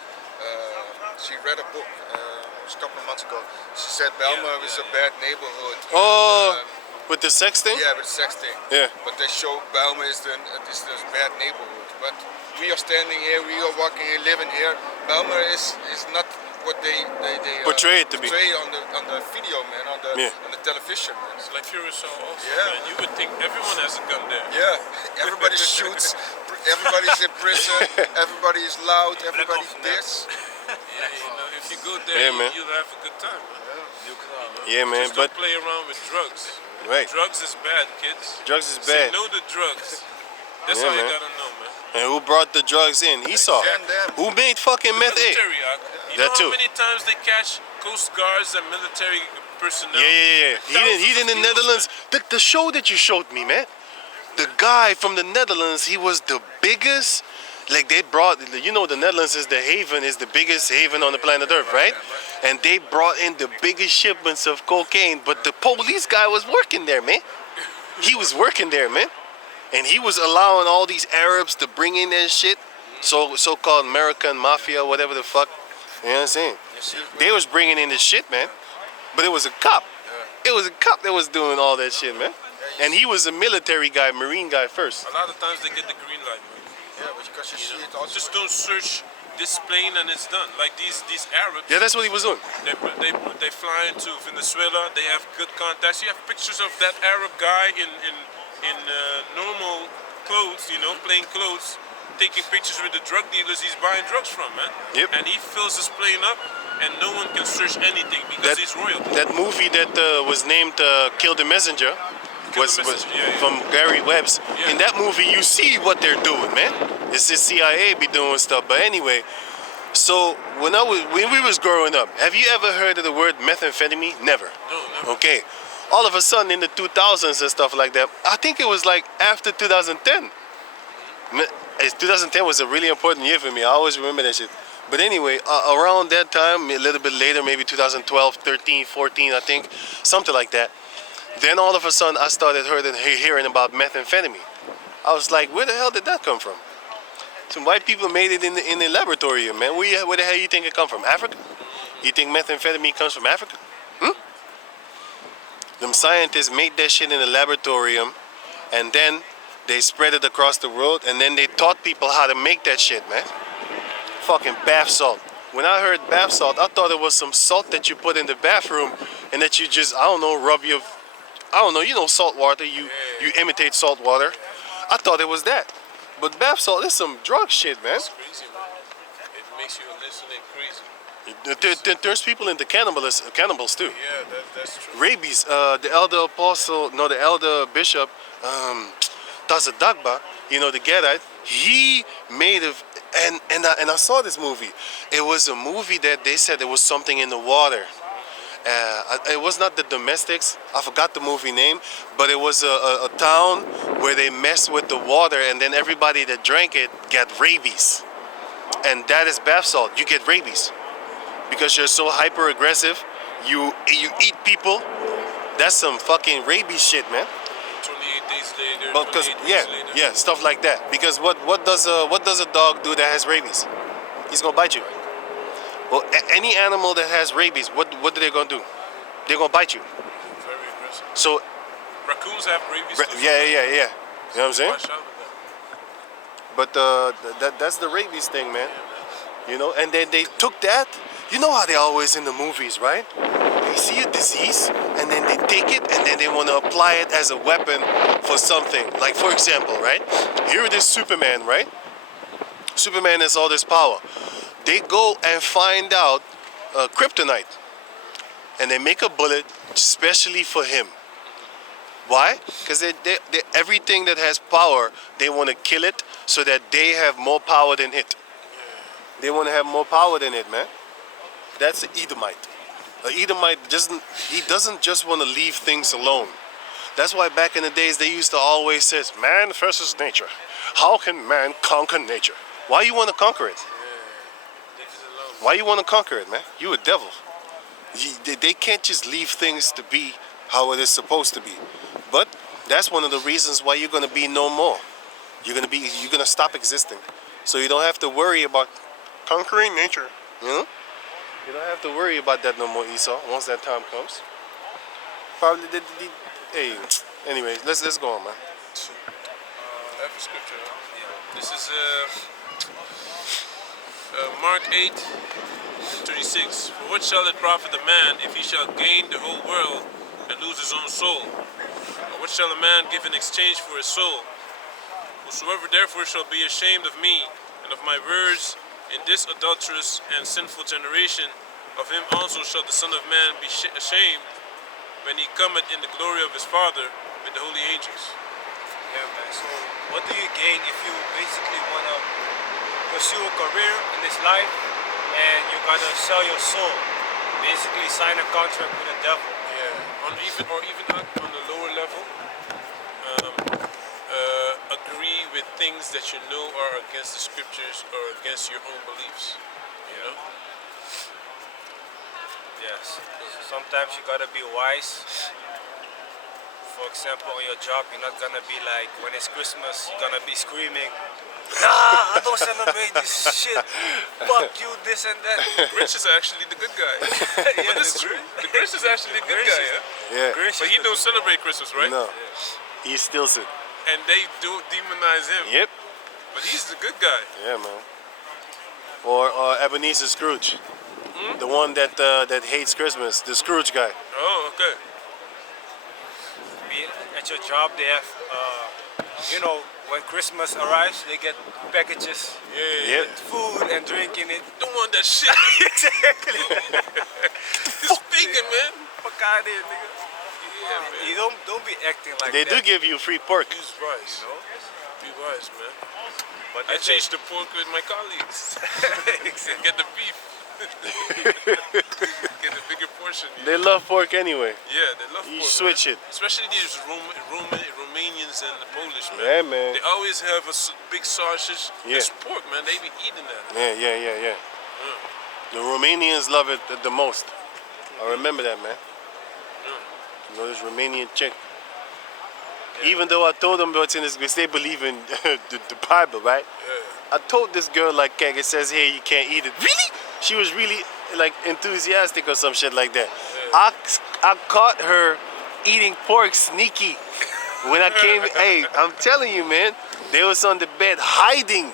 she read a book a couple of months ago. She said Bijlmer is a bad neighborhood. Oh, with the sex thing? Yeah, with sex thing. Yeah. But they show Bijlmer is this bad neighborhood. But we are standing here, we are walking here, living here. Bijlmer is not what they Portray it to be. portray on the video, man, on the television, man. It's like Furious also, Yeah. man. You would think everyone has a gun there. Yeah, everybody shoots, everybody's in prison, everybody's loud, everybody's this. Yeah, you know, if you go there, Yeah, man. you'll have a good time. Man. Yeah, man, Just but don't play around with drugs. right. Drugs is bad, kids. Drugs is Say bad. no to drugs. That's Yeah, all you man. gotta know, man. And who brought the drugs in? Esau. Them. Who made fucking meth? Military, you That know too. how many times they catch Coast Guards and military personnel? Yeah. He did in the Netherlands. The show that you showed me, man. The guy from the Netherlands, he was the biggest. Like they brought, you know, the Netherlands is the biggest haven on the planet Earth, right? And they brought in the biggest shipments of cocaine. But the police guy was working there, man. He was working there, man. And he was allowing all these Arabs to bring in their shit. So-called American mafia, whatever the fuck. You know what I'm saying? They was bringing in the shit, man. But it was a cop. It was a cop that was doing all that shit, man. And he was a military guy, Marine guy first. A lot of times they get the green light, man. Yeah, but because you see it also. Just don't search this plane and it's done. Like these Arabs, Yeah, that's what he was doing. they fly into Venezuela. They have good contacts. You have pictures of that Arab guy in normal clothes, you know, plain clothes, taking pictures with the drug dealers he's buying drugs from, man. Yep. And he fills his plane up, and no one can search anything because he's royalty. That movie that was named Kill the Messenger was Messenger, yeah. from Gary Webb's. Yeah. In that movie, you see what they're doing, man. It's the CIA be doing stuff. But anyway, so when we was growing up, have you ever heard of the word methamphetamine? Never. No, never. Okay. All of a sudden in the 2000s and stuff like that, I think it was like after 2010. 2010 was a really important year for me. I always remember that shit. But anyway, around that time, a little bit later, maybe 2012, 13, 14, I think, something like that. Then all of a sudden, I started hearing about methamphetamine. I was like, where the hell did that come from? Some white people made it in the laboratory, man. Where the hell you think it come from? Africa? You think methamphetamine comes from Africa? Them scientists made that shit in the laboratorium, and then they spread it across the world, and then they taught people how to make that shit, man. Fucking bath salt. When I heard bath salt, I thought it was some salt that you put in the bathroom, and that you just, I don't know, rub your, I don't know, you know, salt water. You imitate salt water. I thought it was that, but bath salt is some drug shit, man. It's crazy, man. It makes you hallucinate crazy. It turns people into cannibals too. Yeah, that's true. Rabies. The elder bishop, Tazadagba, you know, the Gadite, he made and I saw this movie. It was a movie that they said there was something in the water. It was not the Domestics. I forgot the movie name, but it was a town where they messed with the water, and then everybody that drank it got rabies. And that is bath salt. You get rabies because you're so hyper aggressive. You eat people. That's some fucking rabies shit, man. 28 days later. But because 28 days later. yeah, stuff like that. Because what does a dog do that has rabies? He's gonna bite you. Well, any animal that has rabies, what are they gonna do? They're gonna bite you. Very aggressive. So Raccoons have rabies. too. yeah. You know what I'm saying? Watch out with that. But that's the rabies thing, man. You know, and then they took that. You know how they always in the movies, right? They see a disease, and then they take it, and then they want to apply it as a weapon for something. Like, for example, right? Here it is Superman, right? Superman has all this power. They go and find out kryptonite. and they make a bullet specially for him. Why? Because they everything that has power, they want to kill it so that they have more power than it. They want to have more power than it, man. That's an Edomite. An Edomite doesn't just want to leave things alone. That's why back in the days they used to always say, man versus nature. How can man conquer nature? Why you want to conquer it? Why you want to conquer it, man? You a devil. They can't just leave things to be how it is supposed to be. But that's one of the reasons why you're gonna be no more. You're gonna stop existing. So you don't have to worry about conquering nature. You know? You don't have to worry about that no more, Esau, once that time comes. Probably hey, anyways, let's go on, man. I have a scripture. This is Mark 8:36. For what shall it profit a man if he shall gain the whole world and lose his own soul? Or what shall a man give in exchange for his soul? Whosoever therefore shall be ashamed of me and of my words in this adulterous and sinful generation, of him also shall the Son of Man be ashamed when he cometh in the glory of his Father with the holy angels. Yeah, man. So what do you gain if you basically want to pursue a career in this life and you gotta sell your soul? Basically sign a contract with the devil. Yeah, on even on the lower level, agree with things that you know are against the scriptures or against your own beliefs. You know? Yes. Sometimes you gotta be wise. For example, on your job, you're not gonna be like, when it's Christmas, you're gonna be screaming, nah, I don't celebrate this shit. Fuck you, this and that. Grinch is actually the good guy. Yeah, But this is true. The Grinch is actually the good guy, yeah? Yeah. But he don't celebrate Christmas, right? No. He steals it. And they do demonize him. Yep. But he's the good guy. Yeah, man. Or Ebenezer Scrooge. The one that hates Christmas. The Scrooge guy. Oh, okay. At your job, they have, you know, when Christmas arrives, they get packages Yep. with food and drink in it. Don't want that shit. Exactly. It's bacon, man. Fuck out of here, nigga. Yeah, man. You don't be acting like They that. do give you free pork. Use wise. You know? Be wise, man. But I if they- changed the pork with my colleagues. Get the beef. Get a bigger portion. They love pork anyway. Yeah, they love You pork. switch man. it. Especially these Romanians and the Polish, man. Yeah, man. They always have a big sausage. Yeah. It's pork, man. They be eating that. Yeah. The Romanians love it the most. I remember that, man. You know this Romanian chick. Even though I told them what's in this, because they believe in the Bible, right? Yeah. I told this girl like, "Keg, it says here you can't eat it." Really? She was really like enthusiastic or some shit like that. I caught her eating pork sneaky when I came. Hey, I'm telling you, man, they was on the bed hiding,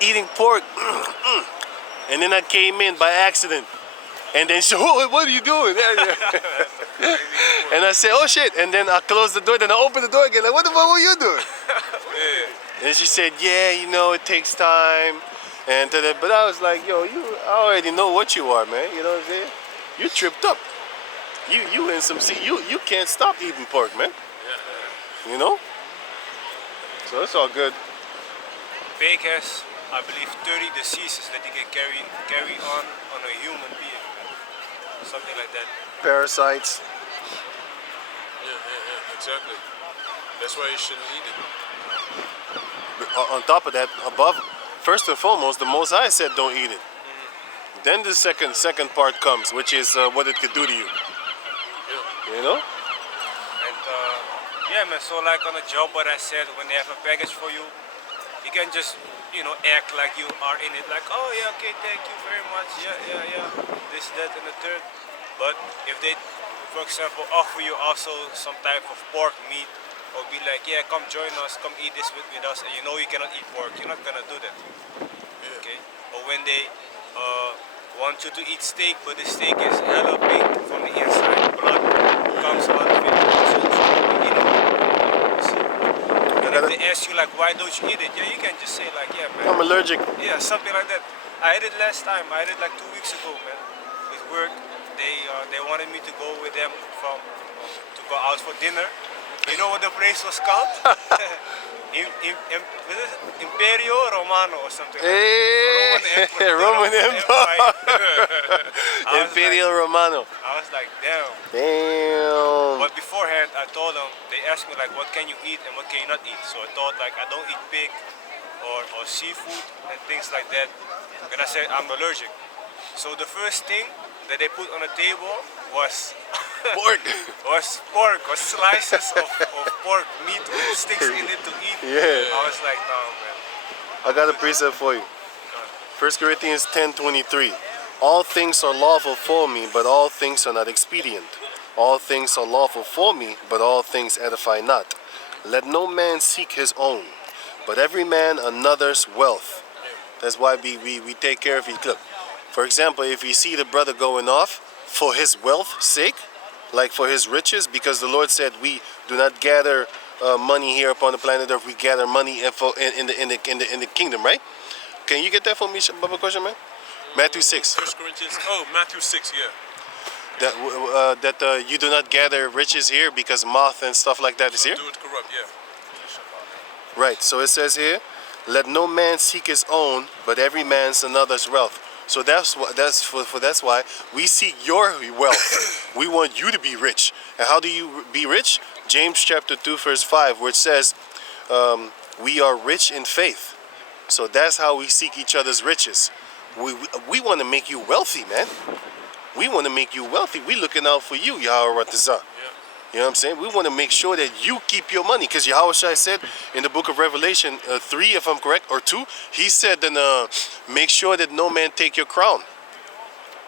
eating pork, and then I came in by accident. And then she, oh, what are you doing? And I said, oh shit. And then I closed the door, then I opened the door again. Like, what the fuck were you doing? And she said, yeah, you know, it takes time. And but I was like, yo, I already know what you are, man. You know what I'm saying? You tripped up. You in some you can't stop eating pork, man. You know? So it's all good. Pig has, I believe, 30 diseases that you can carry on a human being. Something like that. Parasites. Yeah, exactly. That's why you shouldn't eat it. On top of that, above, first and foremost, the Most High said don't eat it. Then the second part comes, which is what it could do to you. Yeah. You know? And yeah, man. So like on a job, what I said, when they have a package for you, you can just, you know, act like you are in it. Like, oh yeah, okay, thank you very much. Yeah. This, that, and the third. But if they, for example, offer you also some type of pork meat, or be like, yeah, come join us, come eat this with us, and you know you cannot eat pork, you're not gonna do that. Okay? Or when they want you to eat steak, but the steak is hella big from the inside, blood comes out of it, so you shouldn't be eating it. You see? And if they ask you like, why don't you eat it? Yeah, you can just say like, yeah, man. I'm allergic. Yeah, something like that. I had it last time. I had it like 2 weeks ago, man. With work, they wanted me to go with them to go out for dinner. You know what the place was called? What is it? Imperio Romano or something. Roman Empire. I was Imperial Romano. I was like, damn. Damn. But beforehand, I told them, they asked me like, what can you eat and what can you not eat? So I thought like, I don't eat pig or seafood and things like that. And I said, I'm allergic. So the first thing that they put on the table was Pork. was slices of pork meat with sticks in it to eat. Yeah. I was like, no, man. I got a precept for you. 1 Corinthians 10:23. All things are lawful for me, but all things are not expedient. All things are lawful for me, but all things edify not. Let no man seek his own, but every man another's wealth. That's why we take care of each other. For example, if you see the brother going off for his wealth's sake, like for his riches, because the Lord said we do not gather money here upon the planet Earth, we gather money in the kingdom, right? Can you get that for me, Baba Question, man? Matthew 6. 1 Corinthians, Matthew 6, yeah. That you do not gather riches here because moth and stuff like that is here? Do it corrupt, yeah. Right, so it says here, let no man seek his own, but every man's another's wealth. So that's why we seek your wealth. We want you to be rich. And how do you be rich? James chapter 2 verse 5, where it says, we are rich in faith. So that's how we seek each other's riches. We want to make you wealthy, man. We want to make you wealthy. We looking out for you, Yahweh Ratazah. You know what I'm saying? We want to make sure that you keep your money. Because Yahawashi said in the book of Revelation 3, if I'm correct, or 2, he said, then make sure that no man take your crown.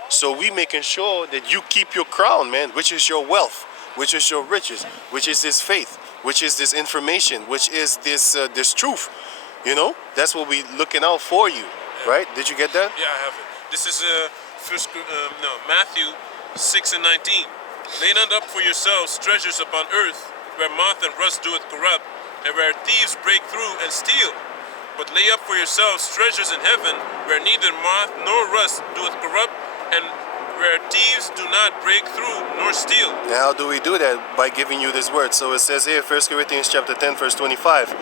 So we making sure that you keep your crown, man, which is your wealth, which is your riches, which is this faith, which is this information, which is this truth. You know, that's what we looking out for you, right? Did you get that? Yeah, I have it. This is Matthew 6:19. Lay not up for yourselves treasures upon earth, where moth and rust doeth corrupt, and where thieves break through and steal. But lay up for yourselves treasures in heaven, where neither moth nor rust doeth corrupt, and where thieves do not break through nor steal. And how do we do that? By giving you this word. So it says here, 1 Corinthians chapter 10, verse 25.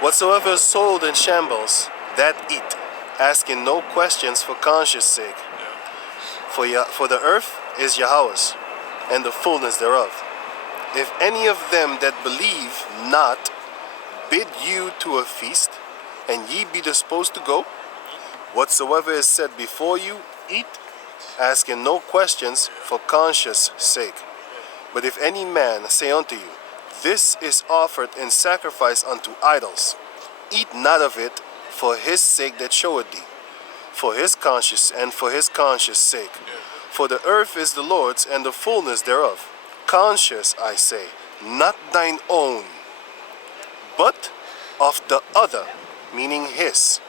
Whatsoever is sold in shambles, that eat, asking no questions for conscience sake. For the earth is Yahweh's, and the fullness thereof. If any of them that believe not bid you to a feast, and ye be disposed to go, whatsoever is set before you, eat, asking no questions for conscience sake. But if any man say unto you, this is offered in sacrifice unto idols, eat not of it for his sake that showeth thee, for his conscience and for his conscience sake. For the earth is the Lord's and the fullness thereof. Conscious, I say, not thine own, but of the other, meaning his.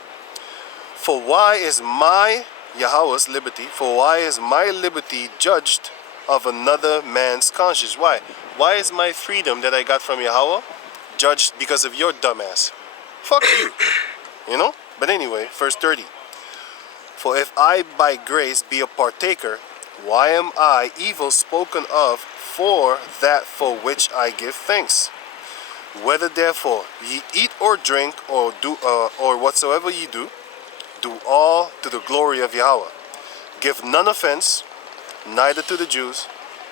For why is my Yahweh's liberty, for why is my liberty judged of another man's conscience? Why? Why is my freedom that I got from Yahweh judged because of your dumbass? Fuck you. You know? But anyway, verse 30. For if I by grace be a partaker, why am I evil spoken of for that for which I give thanks? Whether therefore ye eat or drink or do or whatsoever ye do, do all to the glory of Yahweh. Give none offense, neither to the Jews,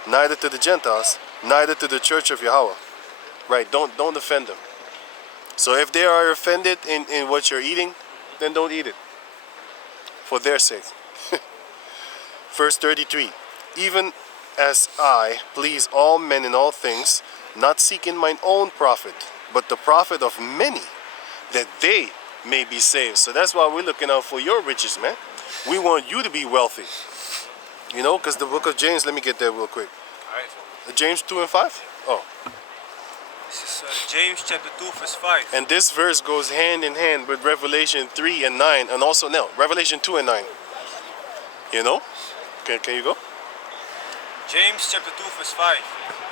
neither to the Gentiles, neither to the church of Yahweh. Right? Don't offend them. So if they are offended in what you're eating, then don't eat it. For their sake. Verse 33. Even as I please all men in all things, not seeking mine own profit, but the profit of many, that they may be saved. So that's why we're looking out for your riches, man. We want you to be wealthy. You know, because the book of James, let me get there real quick. Alright. James 2 and 5? Oh. This is James chapter 2 verse 5. And this verse goes hand in hand with Revelation 3 and 9, and also now, Revelation 2 and 9. You know? Can you go? James chapter 2 verse 5.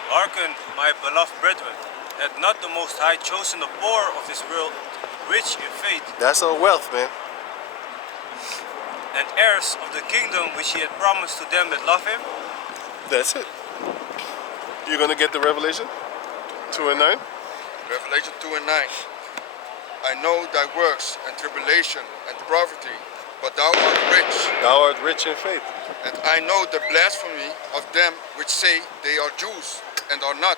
Hearken, my beloved brethren, that not the Most High chosen the poor of this world, rich in faith. That's our wealth, man. and heirs of the kingdom which he had promised to them that love him. That's it. You're gonna get the Revelation 2 and 9. Revelation 2 and 9. I know thy works and tribulation and poverty, but thou art rich. Thou art rich in faith. And I know the blasphemy of them which say they are Jews and are not,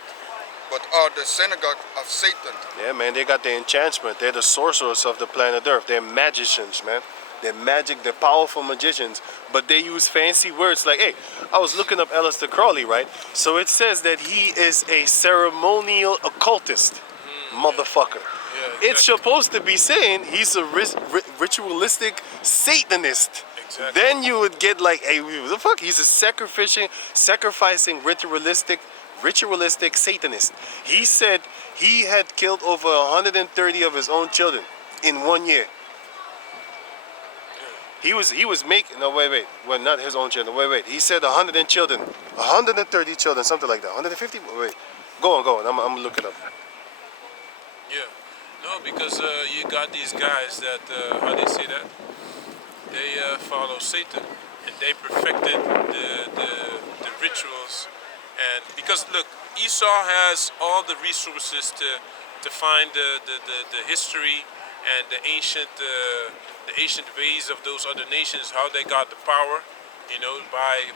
but are the synagogue of Satan. Yeah, man, they got the enchantment. They're the sorcerers of the planet Earth. They're magicians, man. They're magic, they're powerful magicians, but they use fancy words like, hey, I was looking up Aleister Crowley, right? So it says that he is a ceremonial occultist, motherfucker. Yeah, exactly. It's supposed to be saying he's a ritualistic Satanist. Exactly. Then you would get like, hey, what the fuck? He's a sacrificing ritualistic Satanist. He said he had killed over 130 of his own children in 1 year. He was making, no, wait, well, not his own children, wait, he said 130 children, something like that, 150, wait, go on, I'm gonna look it up. Yeah, no, because you got these guys that, how do you say that? They follow Satan, and they perfected the rituals, and because look, Esau has all the resources to find the history and the ancient ways of those other nations, how they got the power, you know, by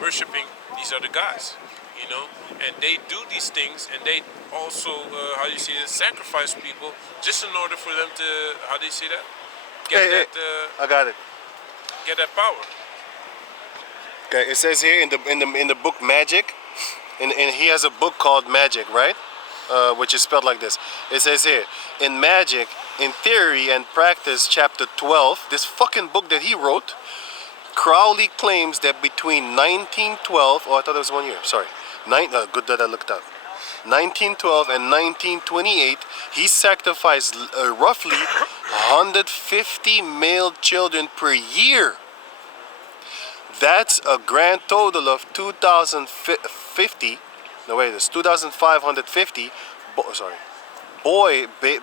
worshiping these other guys, you know, and they do these things, and they also, how do you say it, sacrifice people just in order for them to, how do you say that, get I got it. get that power. Okay, it says here in the book Magic, and he has a book called Magic, right? Which is spelled like this. It says here, in Magic, in Theory and Practice, chapter 12, this fucking book that he wrote, Crowley claims that between 1912, oh, I thought it was 1 year, sorry. Good that I looked up. 1912 and 1928, he sacrificed roughly 150 male children per year. That's a grand total of 2,050. No, wait, it's 2,550.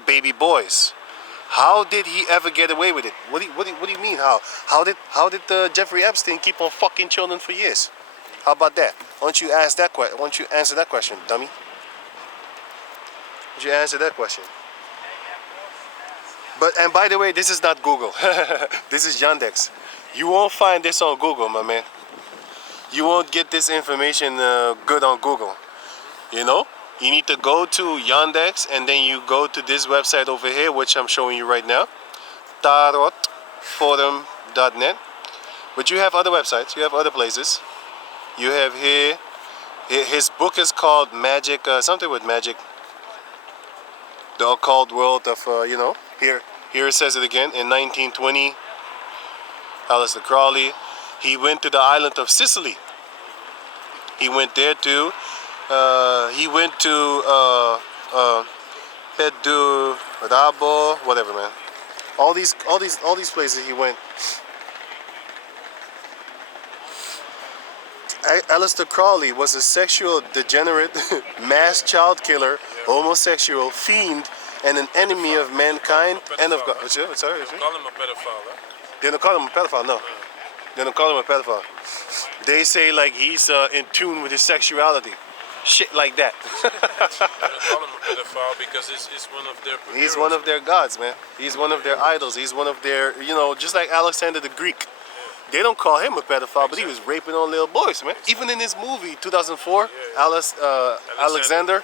Baby boys. How did he ever get away with it? What do you mean? How did Jeffrey Epstein keep on fucking children for years? How about that? Why don't you answer that question, dummy? Why don't you answer that question? And by the way, this is not Google. This is Yandex. You won't find this on Google, my man. You won't get this information good on Google. You know? You need to go to Yandex, and then you go to this website over here, which I'm showing you right now, tarotforum.net. But you have other websites, you have other places. You have here, his book is called Magic, something with magic. The occult world of, you know, here it says it again, in 1920, Aleister Crowley, he went to the island of Sicily. He went there too. He went to Pedro, Rabo, whatever, man. All these places he went. Aleister Crowley was a sexual degenerate, mass child killer, homosexual, fiend, and an enemy of mankind and of God. Sorry, Call him a pedophile. Huh? They don't call him a pedophile, no. They don't call him a pedophile. They say like he's in tune with his sexuality. Shit like that. They don't call him a pedophile because it's one of their... He's one of their gods, man. He's one of their idols. He's one of their, you know, just like Alexander the Greek. They don't call him a pedophile, but he was raping on little boys, man. Even in this movie, 2004, Alexander,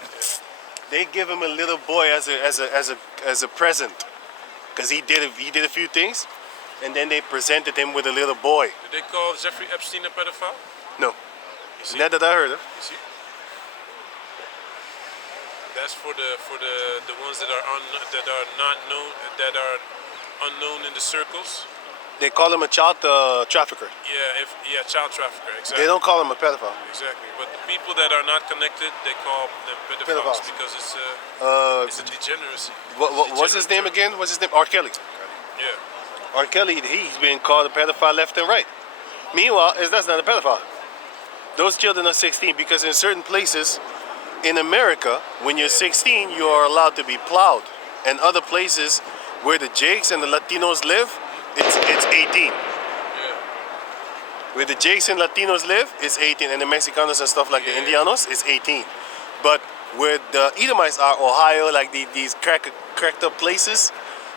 they give him a little boy as a present, because he did a few things, and then they presented him with a little boy. Did they call Jeffrey Epstein a pedophile? No, not that I heard of. You see? That's for the ones that are unknown in the circles. They call him a child trafficker. Yeah, child trafficker. Exactly. They don't call him a pedophile. Exactly, but the people that are not connected, they call them pedophiles because it's a degeneracy. What's his name again? What's his name? R. Kelly. Yeah. R. Kelly, he's been called a pedophile left and right. Meanwhile, that's not a pedophile. Those children are 16 because in certain places in America, when you're 16, you are allowed to be plowed. And other places where the Jakes and the Latinos live, it's 18. Where the Jason Latinos live is 18, and the Mexicanos and stuff like the Indianos is 18. But where the Edomites are, Ohio, like these cracked up places,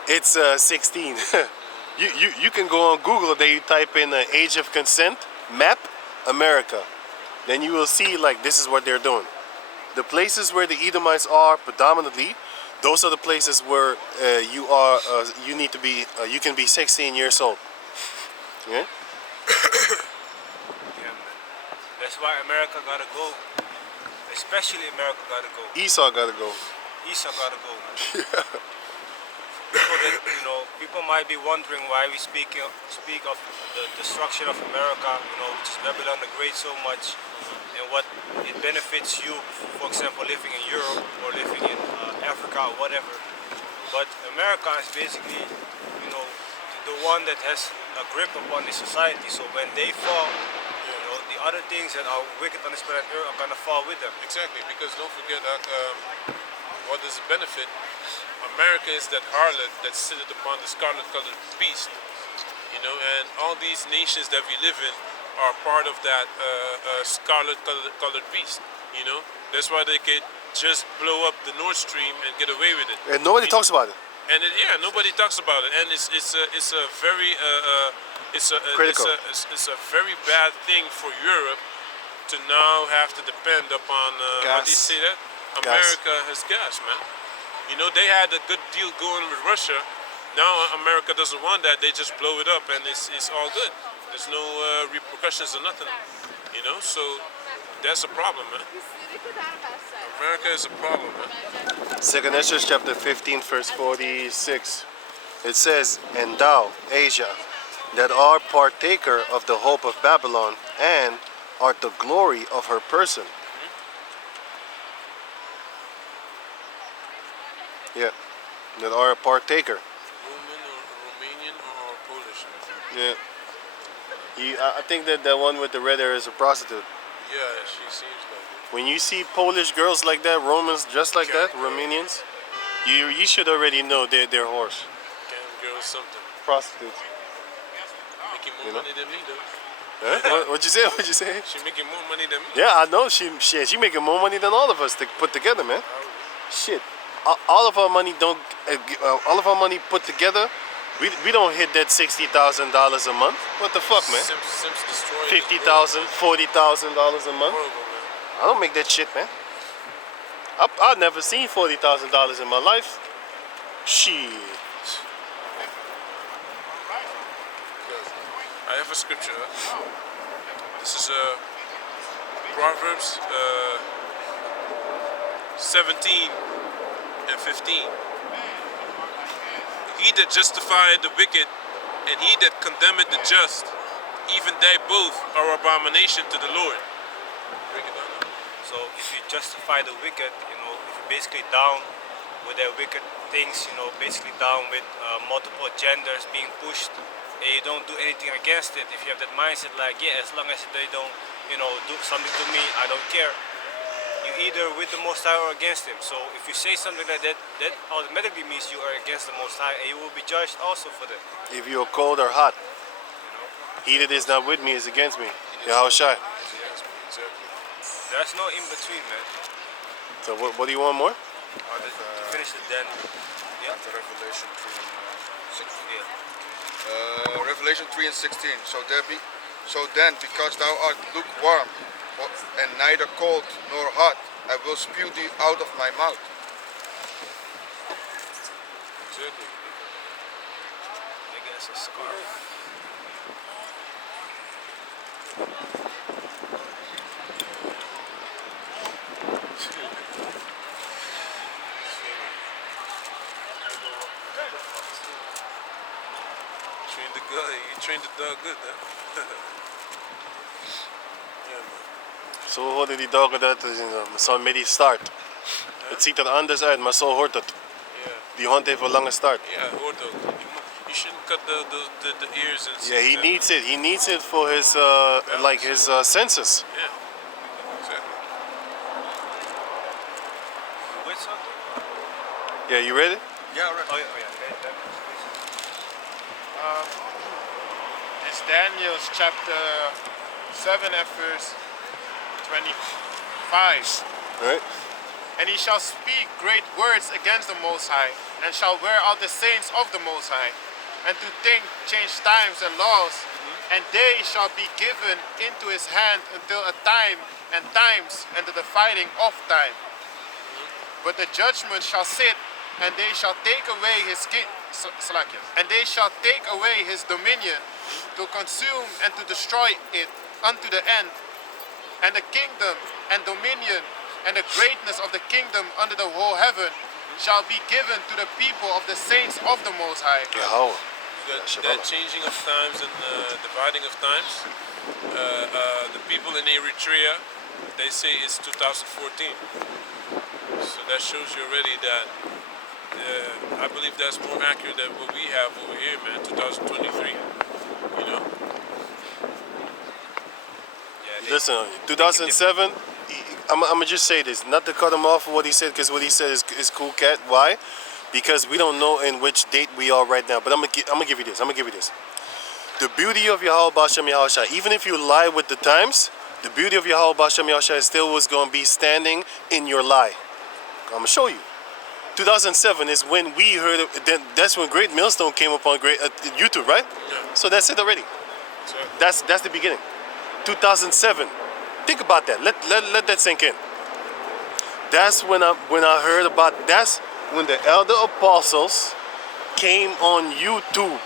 it's 16. you can go on Google, there you type in age of consent, map, America. Then you will see like this is what they're doing. The places where the Edomites are predominantly, those are the places where you need to be, you can be 16 years old. Yeah? Yeah, man. That's why America gotta go. Especially America gotta go. Esau gotta go. Esau gotta go, man. People that, people might be wondering why we speak of the destruction of America, which is Babylon the Great so much, and what it benefits you, for example, living in Europe or living in Africa or whatever. But America is basically, the one that has a grip upon the society. So when they fall, the other things that are wicked on this planet Earth are gonna fall with them. Exactly, because don't forget that what does it benefit? America is that harlot that sitteth upon the scarlet-colored beast, and all these nations that we live in are part of that scarlet-colored beast. That's why they could just blow up the Nord Stream and get away with it. And nobody talks about it. And nobody talks about it, and it's a very Critical. It's a very bad thing for Europe to now have to depend upon how do you say that? America has gas, man. They had a good deal going with Russia. Now America doesn't want that. They just blow it up, and it's all good. There's no repercussions or nothing. So that's a problem, man. America is a problem, man. 2 Ezra chapter 15 verse 46. It says, "And thou, Asia, that art partaker of the hope of Babylon, and art the glory of her person." Yeah, that are a partaker. Roman or Romanian or Polish. Yeah. I think that the one with the red hair is a prostitute. Yeah, she seems like it. When you see Polish girls like that, Romans just like that, Romanians, you should already know they're whores. Cam girl something. Prostitutes. Making more money than me though. Huh? What'd you say? What'd you say? She making more money than me. Yeah, I know. She making more money than all of us to put together, man. Shit. All of our money all of our money put together, we don't hit that $60,000 a month. What the fuck, man? Sims destroyed $50,000, $40,000 a month. Horrible, man. I don't make that shit, man. I've never seen $40,000 in my life. Shit. I have a scripture. This is Proverbs 17 and 15. He that justifieth the wicked and he that condemneth the just, even they both are abomination to the Lord. Break it down. So if you justify the wicked, if you're basically down with their wicked things, basically down with multiple genders being pushed, and you don't do anything against it, if you have that mindset like, yeah, as long as they don't, do something to me, I don't care. You either with the Most High or against Him. So if you say something like that, that automatically means you are against the Most High, and you will be judged also for that. If you're cold or hot, he that is not with me is against me. Yahawashi. There's no in between, man. So what do you want more? To finish it then. Yeah. Revelation 3 and 16. Yeah. Revelation 3 and 16. So then, because thou art lukewarm, and neither cold nor hot, I will spew thee out of my mouth. Exactly. Nigga, that's a scarf. You trained the dog good, huh? Ja, man. Zo hoorden die doggen dat zo'n met die start. Het ziet er anders uit, maar zo hoort het. Yeah. Die hond heeft een lange start. Yeah, hoort ook. You shouldn't cut the ears and Yeah, he needs it. He needs it for his his senses. Yeah. Exactly. With something? Yeah, you ready? Yeah, right. Oh yeah, okay. This is Daniel chapter 7 and verse 25. Right? And he shall speak great words against the Most High, and shall wear out the saints of the Most High, and to think change times and laws, and they shall be given into his hand until a time and times, and the dividing of time. But the judgment shall sit, and they shall take away his and they shall take away his dominion, to consume and to destroy it unto the end. And the kingdom and dominion and the greatness of the kingdom under the whole heaven shall be given to the people of the saints of the Most High. Yahweh. That changing of times and dividing of times. The people in Eritrea, they say it's 2014. So that shows you already that I believe that's more accurate than what we have over here, man. 2023. You know. Yeah, Listen, 2007. I'm gonna just say this, not to cut him off for what he said, because what he said is cool, cat. Why? Because we don't know in which date we are right now. But I'm gonna give you this. The beauty of Yahweh Bashem Yahawashi, even if you lie with the times, the beauty of Yahweh Bashem Yahawashi still was gonna be standing in your lie. I'm gonna show you. 2007 is when we heard. That's when Great Millstone came up on YouTube, right? Yeah. So that's it already. So, That's the beginning. 2007. Think about that. Let that sink in. That's when I heard about. That's when the elder apostles came on YouTube.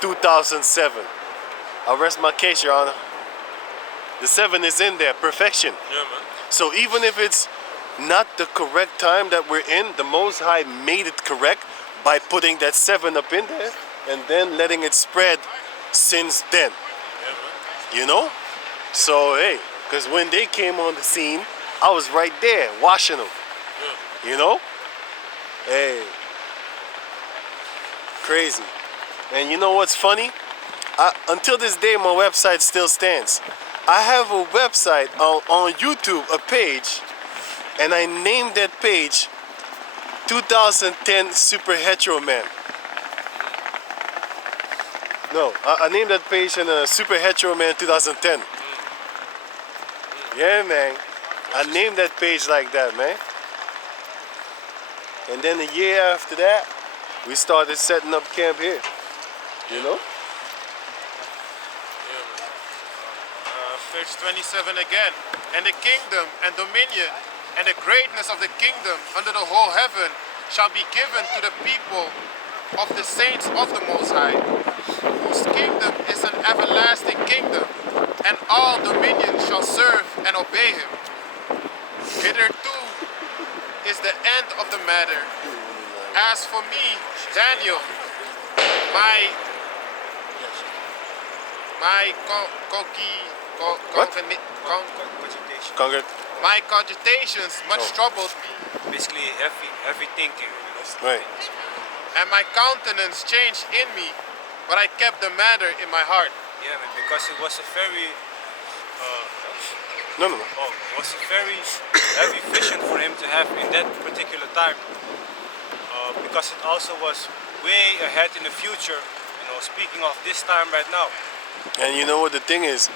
2007. I'll rest my case, Your Honor. The 7 is in there. Perfection. yeah, man. So even if it's not the correct time that we're in, the Most High made it correct by putting that 7 up in there and then letting it spread since then. Yeah, man. You know? So, hey, because when they came on the scene, I was right there watching them. Yeah. You know? Hey. Crazy. And you know what's funny? Until this day, my website still stands. I have a website on YouTube, a page, and I named that page 2010 Super Hetero Man. No, I named that page in Super Hetero Man 2010. Yeah, man. I named that page like that, man. And then a year after that, we started setting up camp here. You know? Yeah, man. Verse 27 again. And the kingdom and dominion and the greatness of the kingdom under the whole heaven shall be given to the people of the saints of the Most High, whose kingdom is an everlasting kingdom, and all dominion shall serve and obey him. Hitherto is the end of the matter. As for me, Daniel, my cogitations much troubled me, Basically, heavy thinking. Right. and my countenance changed in me, but I kept the matter in my heart. Yeah, man, because it was a very, No. it was a very heavy vision for him to have in that particular time. Because it also was way ahead in the future. You know, speaking of this time right now. And you know what the thing is?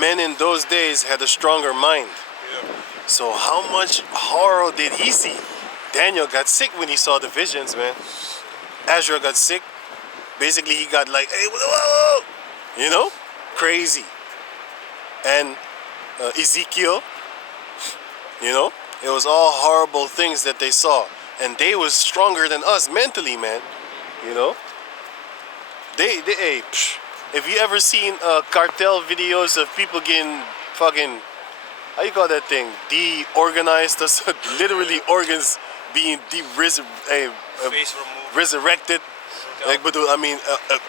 Men in those days had a stronger mind. Yeah. So how much horror did he see? Daniel got sick when he saw the visions, man. Azra got sick. Basically, he got like, hey, whoa. You know? Crazy. And Ezekiel, you know? It was all horrible things that they saw. And they was stronger than us mentally, man. You know? If you ever seen cartel videos of people getting fucking, how you call that thing? Deorganized, literally organs being Face removed. resurrected. Like, but I mean,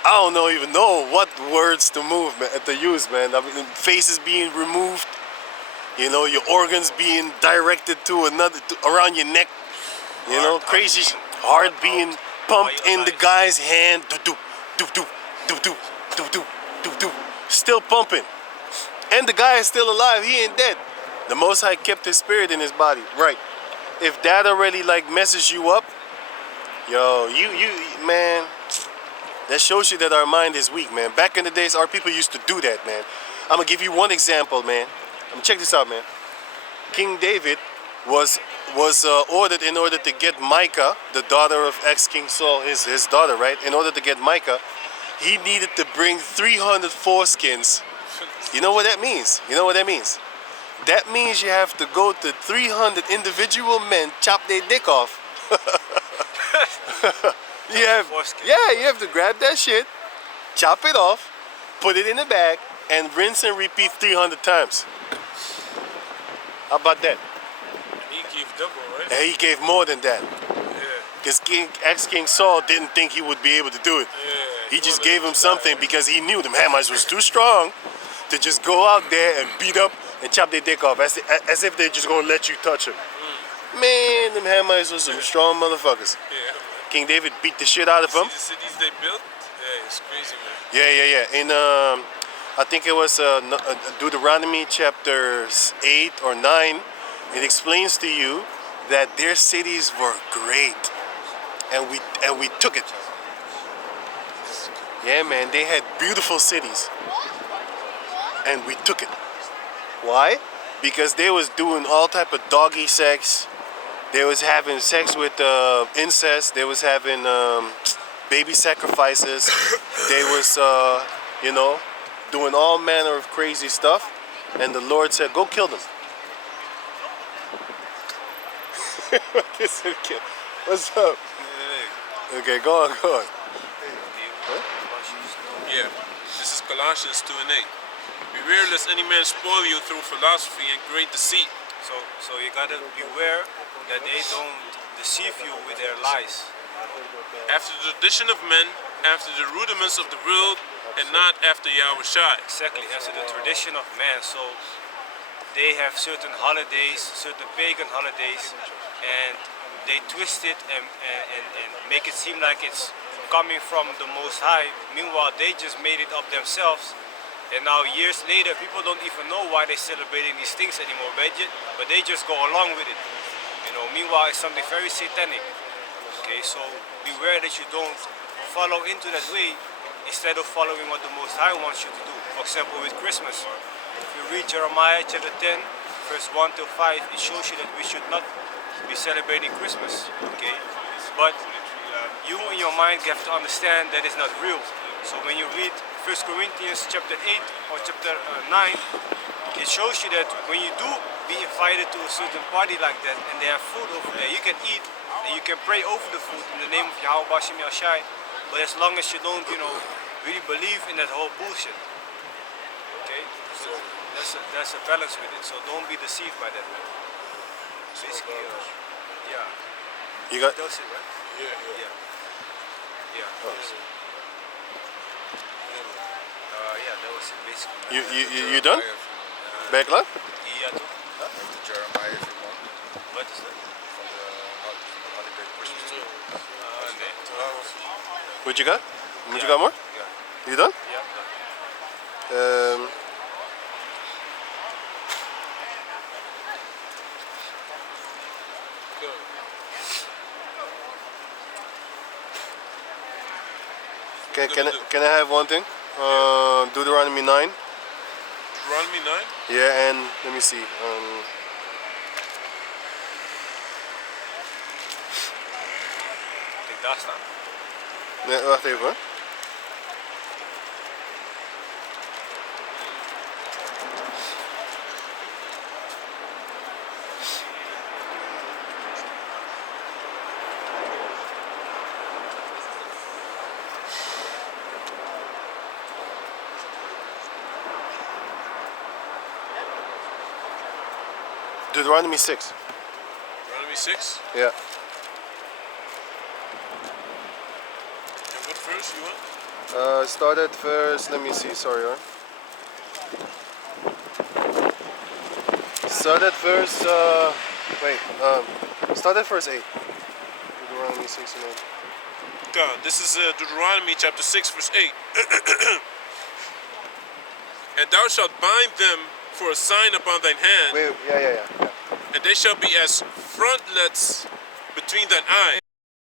I don't even know what words to use, man. I mean, faces being removed, you know, your organs being directed to another, around your neck, you know, crazy heart being pumped in the guy's hand, still pumping, and the guy is still alive. He ain't dead. The Most High kept his spirit in his body, right? If that already like messes you up, yo, you man, That shows you that our mind is weak, man. Back in the days, our people used to do that, man. I'm gonna give you one example, man. Check this out, man. King David was ordered in order to get Micah, the daughter of ex-King Saul, his daughter, right? In order to get Micah, he needed to bring 300 foreskins. You know what that means? You know what that means? That means you have to go to 300 individual men, chop their dick off. you have to grab that shit, chop it off, put it in a bag, and rinse and repeat 300 times. How about that? He gave double, right? And he gave more than that. Yeah. Because ex-King Saul didn't think he would be able to do it. Yeah. He just gave him something because he knew the Hamites was too strong to just go out there and beat up and chop their dick off as if they're just gonna let you touch them. Man, them Hamites was some strong motherfuckers. Yeah. King David beat the shit out of them. See the cities they built? Yeah, it's crazy, man. Yeah. In I think it was Deuteronomy chapter 8 or 9. It explains to you that their cities were great, and we took it. Yeah, man, they had beautiful cities, and we took it. Why? Because they was doing all type of doggy sex. They was having sex with incest. They was having baby sacrifices. They was, doing all manner of crazy stuff. And the Lord said, go kill them. What's up? Okay, go on. Huh? Yeah. This is Colossians 2 and 8. Beware lest any man spoil you through philosophy and great deceit. So you gotta beware that they don't deceive you with their lies. After the tradition of men, after the rudiments of the world, and not after Yahawashi. Exactly, after the tradition of man. So they have certain holidays, certain pagan holidays, and they twist it and make it seem like it's coming from the Most High. Meanwhile, they just made it up themselves. And now years later, people don't even know why they're celebrating these things anymore, but they just go along with it. Meanwhile, it's something very satanic. Okay, so beware that you don't follow into that way instead of following what the Most High wants you to do. For example, with Christmas. If you read Jeremiah chapter 10, verse 1 to 5, it shows you that we should not be celebrating Christmas. Okay, but you in your mind have to understand that it's not real. So when you read 1 Corinthians chapter 8 or chapter 9, it shows you that when you do be invited to a certain party like that and they have food over there, you can eat and you can pray over the food in the name of Yahawashi. But as long as you don't, really believe in that whole bullshit. Okay? So that's a balance with it. So don't be deceived by that, man. Basically, yeah. You got? Does it, right? Yeah. Oh. Yeah, that was it basically. You done? Backlock? Yeah, toch? After Jeremiah if you want. What is that? From the holiday Christmas too. Nee. What you got? What you got more? Yeah. You done? Yeah. Can I have one thing? Deuteronomy 9. Deuteronomy 9? Yeah, and let me see. Kijk, daar staan. Nee, wacht even hoor. Deuteronomy 6. Deuteronomy 6? Yeah. And what verse you want? Start at verse, let me see, sorry. Start at verse, start at verse 8. Deuteronomy 6 and 8. God, this is Deuteronomy chapter 6, verse 8. And thou shalt bind them for a sign upon thine hand, Wait, yeah. and they shall be as frontlets between thine eyes.